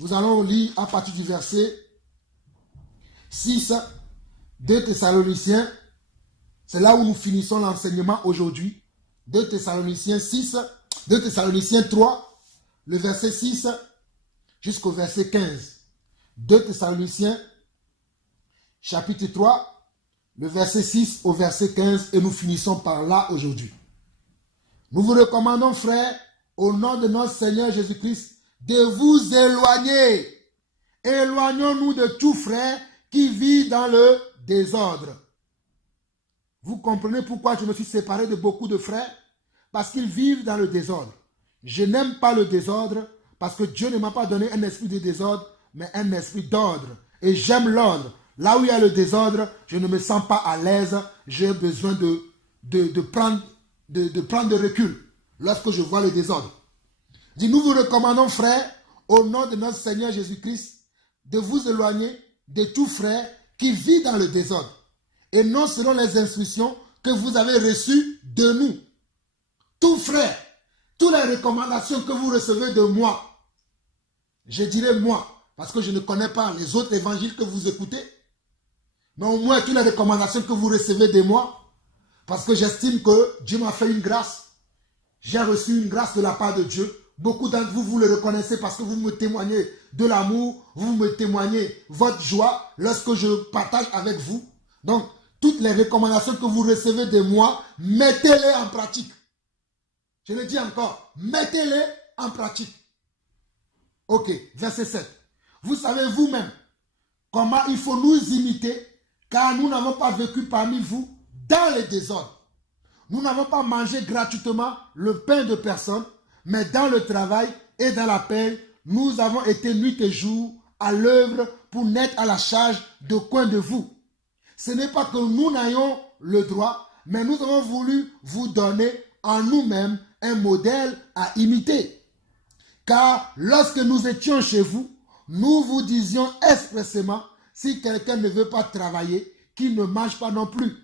Nous allons lire à partir du verset 6. 2 Thessaloniciens, c'est là où nous finissons l'enseignement aujourd'hui. 2 Thessaloniciens 3, le verset 6 jusqu'au verset 15. 2 Thessaloniciens, chapitre 3, le verset 6 au verset 15, et nous finissons par là aujourd'hui. Nous vous recommandons, frères, au nom de notre Seigneur Jésus-Christ, de vous éloigner. Éloignons-nous de tout frère qui vit dans le désordre. Vous comprenez pourquoi je me suis séparé de beaucoup de frères? Parce qu'ils vivent dans le désordre. Je n'aime pas le désordre parce que Dieu ne m'a pas donné un esprit de désordre, mais un esprit d'ordre. Et j'aime l'ordre. Là où il y a le désordre, je ne me sens pas à l'aise. J'ai besoin de prendre de recul lorsque je vois le désordre. Nous vous recommandons, frères, au nom de notre Seigneur Jésus-Christ, de vous éloigner de tout frère qui vit dans le désordre, et non selon les instructions que vous avez reçues de nous. Tout frère, toutes les recommandations que vous recevez de moi, je dirais moi, parce que je ne connais pas les autres évangiles que vous écoutez, mais au moins toutes les recommandations que vous recevez de moi, parce que j'estime que Dieu m'a fait une grâce. J'ai reçu une grâce de la part de Dieu. Beaucoup d'entre vous, vous le reconnaissez parce que vous me témoignez de l'amour, vous me témoignez votre joie lorsque je partage avec vous. Donc, toutes les recommandations que vous recevez de moi, mettez-les en pratique. Je le dis encore, mettez-les en pratique. Ok, verset 7. Vous savez vous-même comment il faut nous imiter, car nous n'avons pas vécu parmi vous dans les désordres. Nous n'avons pas mangé gratuitement le pain de personne, mais dans le travail et dans la paix, nous avons été nuit et jour à l'œuvre pour n'être à la charge d'aucun de vous. Ce n'est pas que nous n'ayons le droit, mais nous avons voulu vous donner en nous-mêmes un modèle à imiter. Car lorsque nous étions chez vous, nous vous disions expressément, si quelqu'un ne veut pas travailler, qu'il ne mange pas non plus.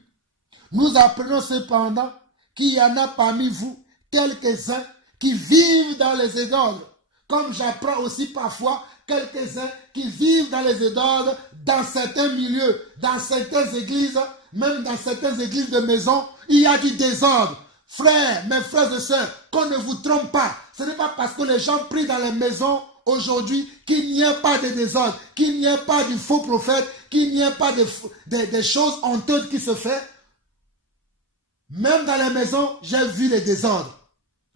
Nous apprenons cependant qu'il y en a parmi vous quelques-uns qui vivent dans les désordres, comme j'apprends aussi parfois quelques-uns qui vivent dans les désordres dans certains milieux, dans certaines églises, même dans certaines églises de maison, il y a du désordre. Frères, mes frères et sœurs, qu'on ne vous trompe pas. Ce n'est pas parce que les gens prient dans les maisons aujourd'hui qu'il n'y a pas de désordre, qu'il n'y a pas du faux prophète, qu'il n'y a pas des choses honteuses qui se font. Même dans les maisons, j'ai vu les désordres.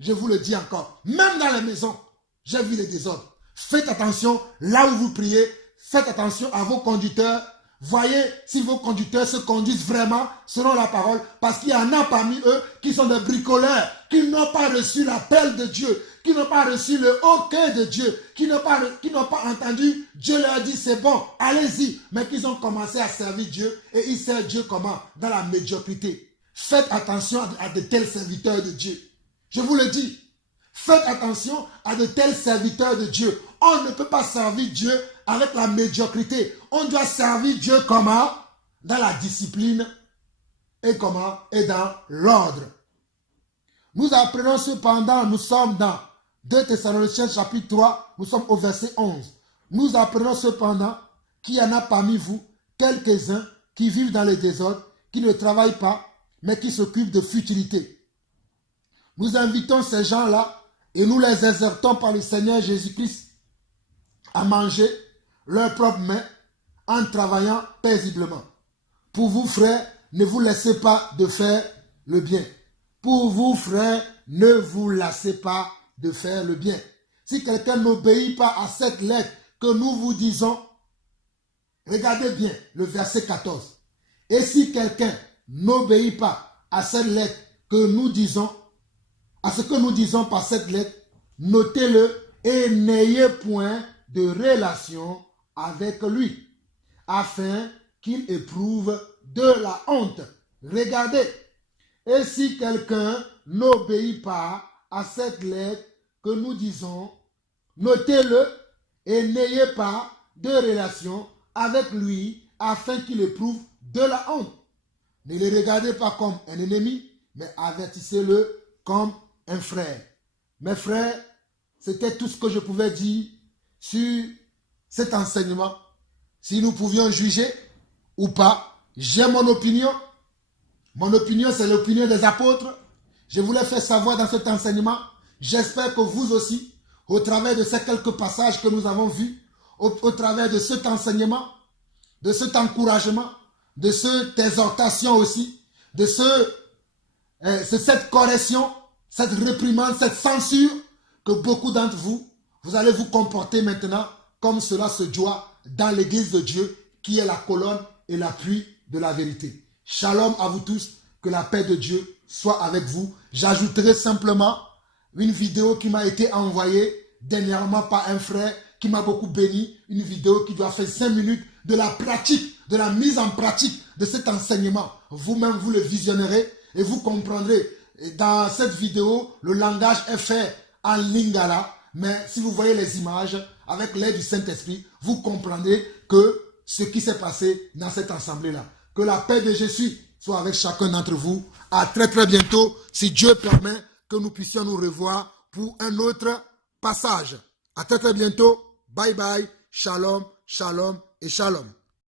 Je vous le dis encore. Même dans les maisons, j'ai vu les désordres. Faites attention là où vous priez. Faites attention à vos conducteurs. Voyez si vos conducteurs se conduisent vraiment selon la parole, parce qu'il y en a parmi eux qui sont des bricoleurs, qui n'ont pas reçu l'appel de Dieu, qui n'ont pas reçu le OK de Dieu, qui n'ont pas entendu Dieu leur dit c'est bon, allez-y, mais qu'ils ont commencé à servir Dieu et ils servent Dieu comment? Dans la médiocrité. Faites attention à de tels serviteurs de Dieu. Je vous le dis, faites attention à de tels serviteurs de Dieu. On ne peut pas servir Dieu avec la médiocrité. On doit servir Dieu comment? Dans la discipline et comment? Et dans l'ordre. Nous apprenons cependant, nous sommes dans 2 Thessaloniciens chapitre 3, nous sommes au verset 11. Nous apprenons cependant qu'il y en a parmi vous quelques-uns qui vivent dans le désordre, qui ne travaillent pas, mais qui s'occupent de futilité. Nous invitons ces gens-là et nous les exhortons par le Seigneur Jésus-Christ à manger leurs propres mains en travaillant paisiblement. Pour vous, frères, ne vous laissez pas de faire le bien. Pour vous, frères, ne vous lassez pas de faire le bien. Si quelqu'un n'obéit pas à cette lettre que nous vous disons, regardez bien le verset 14. Et si quelqu'un n'obéit pas à cette lettre que nous disons, à ce que nous disons par cette lettre, notez-le et n'ayez point de relation avec lui, afin qu'il éprouve de la honte. Regardez, et si quelqu'un n'obéit pas à cette lettre que nous disons, notez-le et n'ayez pas de relation avec lui, afin qu'il éprouve de la honte. Ne le regardez pas comme un ennemi, mais avertissez-le comme un frère. Mes frères, c'était tout ce que je pouvais dire sur cet enseignement. Si nous pouvions juger ou pas, j'ai mon opinion. Mon opinion, c'est l'opinion des apôtres. Je vous l'ai fait savoir dans cet enseignement. J'espère que vous aussi, au travers de ces quelques passages que nous avons vus, au travers de cet enseignement, de cet encouragement, de cette exhortation aussi, de cette correction, cette réprimande, cette censure, que beaucoup d'entre vous, vous allez vous comporter maintenant comme cela se doit dans l'église de Dieu, qui est la colonne et l'appui de la vérité. Shalom à vous tous, que la paix de Dieu soit avec vous. J'ajouterai simplement une vidéo qui m'a été envoyée dernièrement par un frère qui m'a beaucoup béni, une vidéo qui doit faire 5 minutes de la pratique, de la mise en pratique de cet enseignement. Vous-même, vous le visionnerez et vous comprendrez. Et dans cette vidéo, le langage est fait en lingala, mais si vous voyez les images, avec l'aide du Saint-Esprit, vous comprendrez que ce qui s'est passé dans cette assemblée-là. Que la paix de Jésus soit avec chacun d'entre vous. À très très bientôt, si Dieu permet que nous puissions nous revoir pour un autre passage. À très très bientôt. Bye bye. Shalom, shalom et shalom.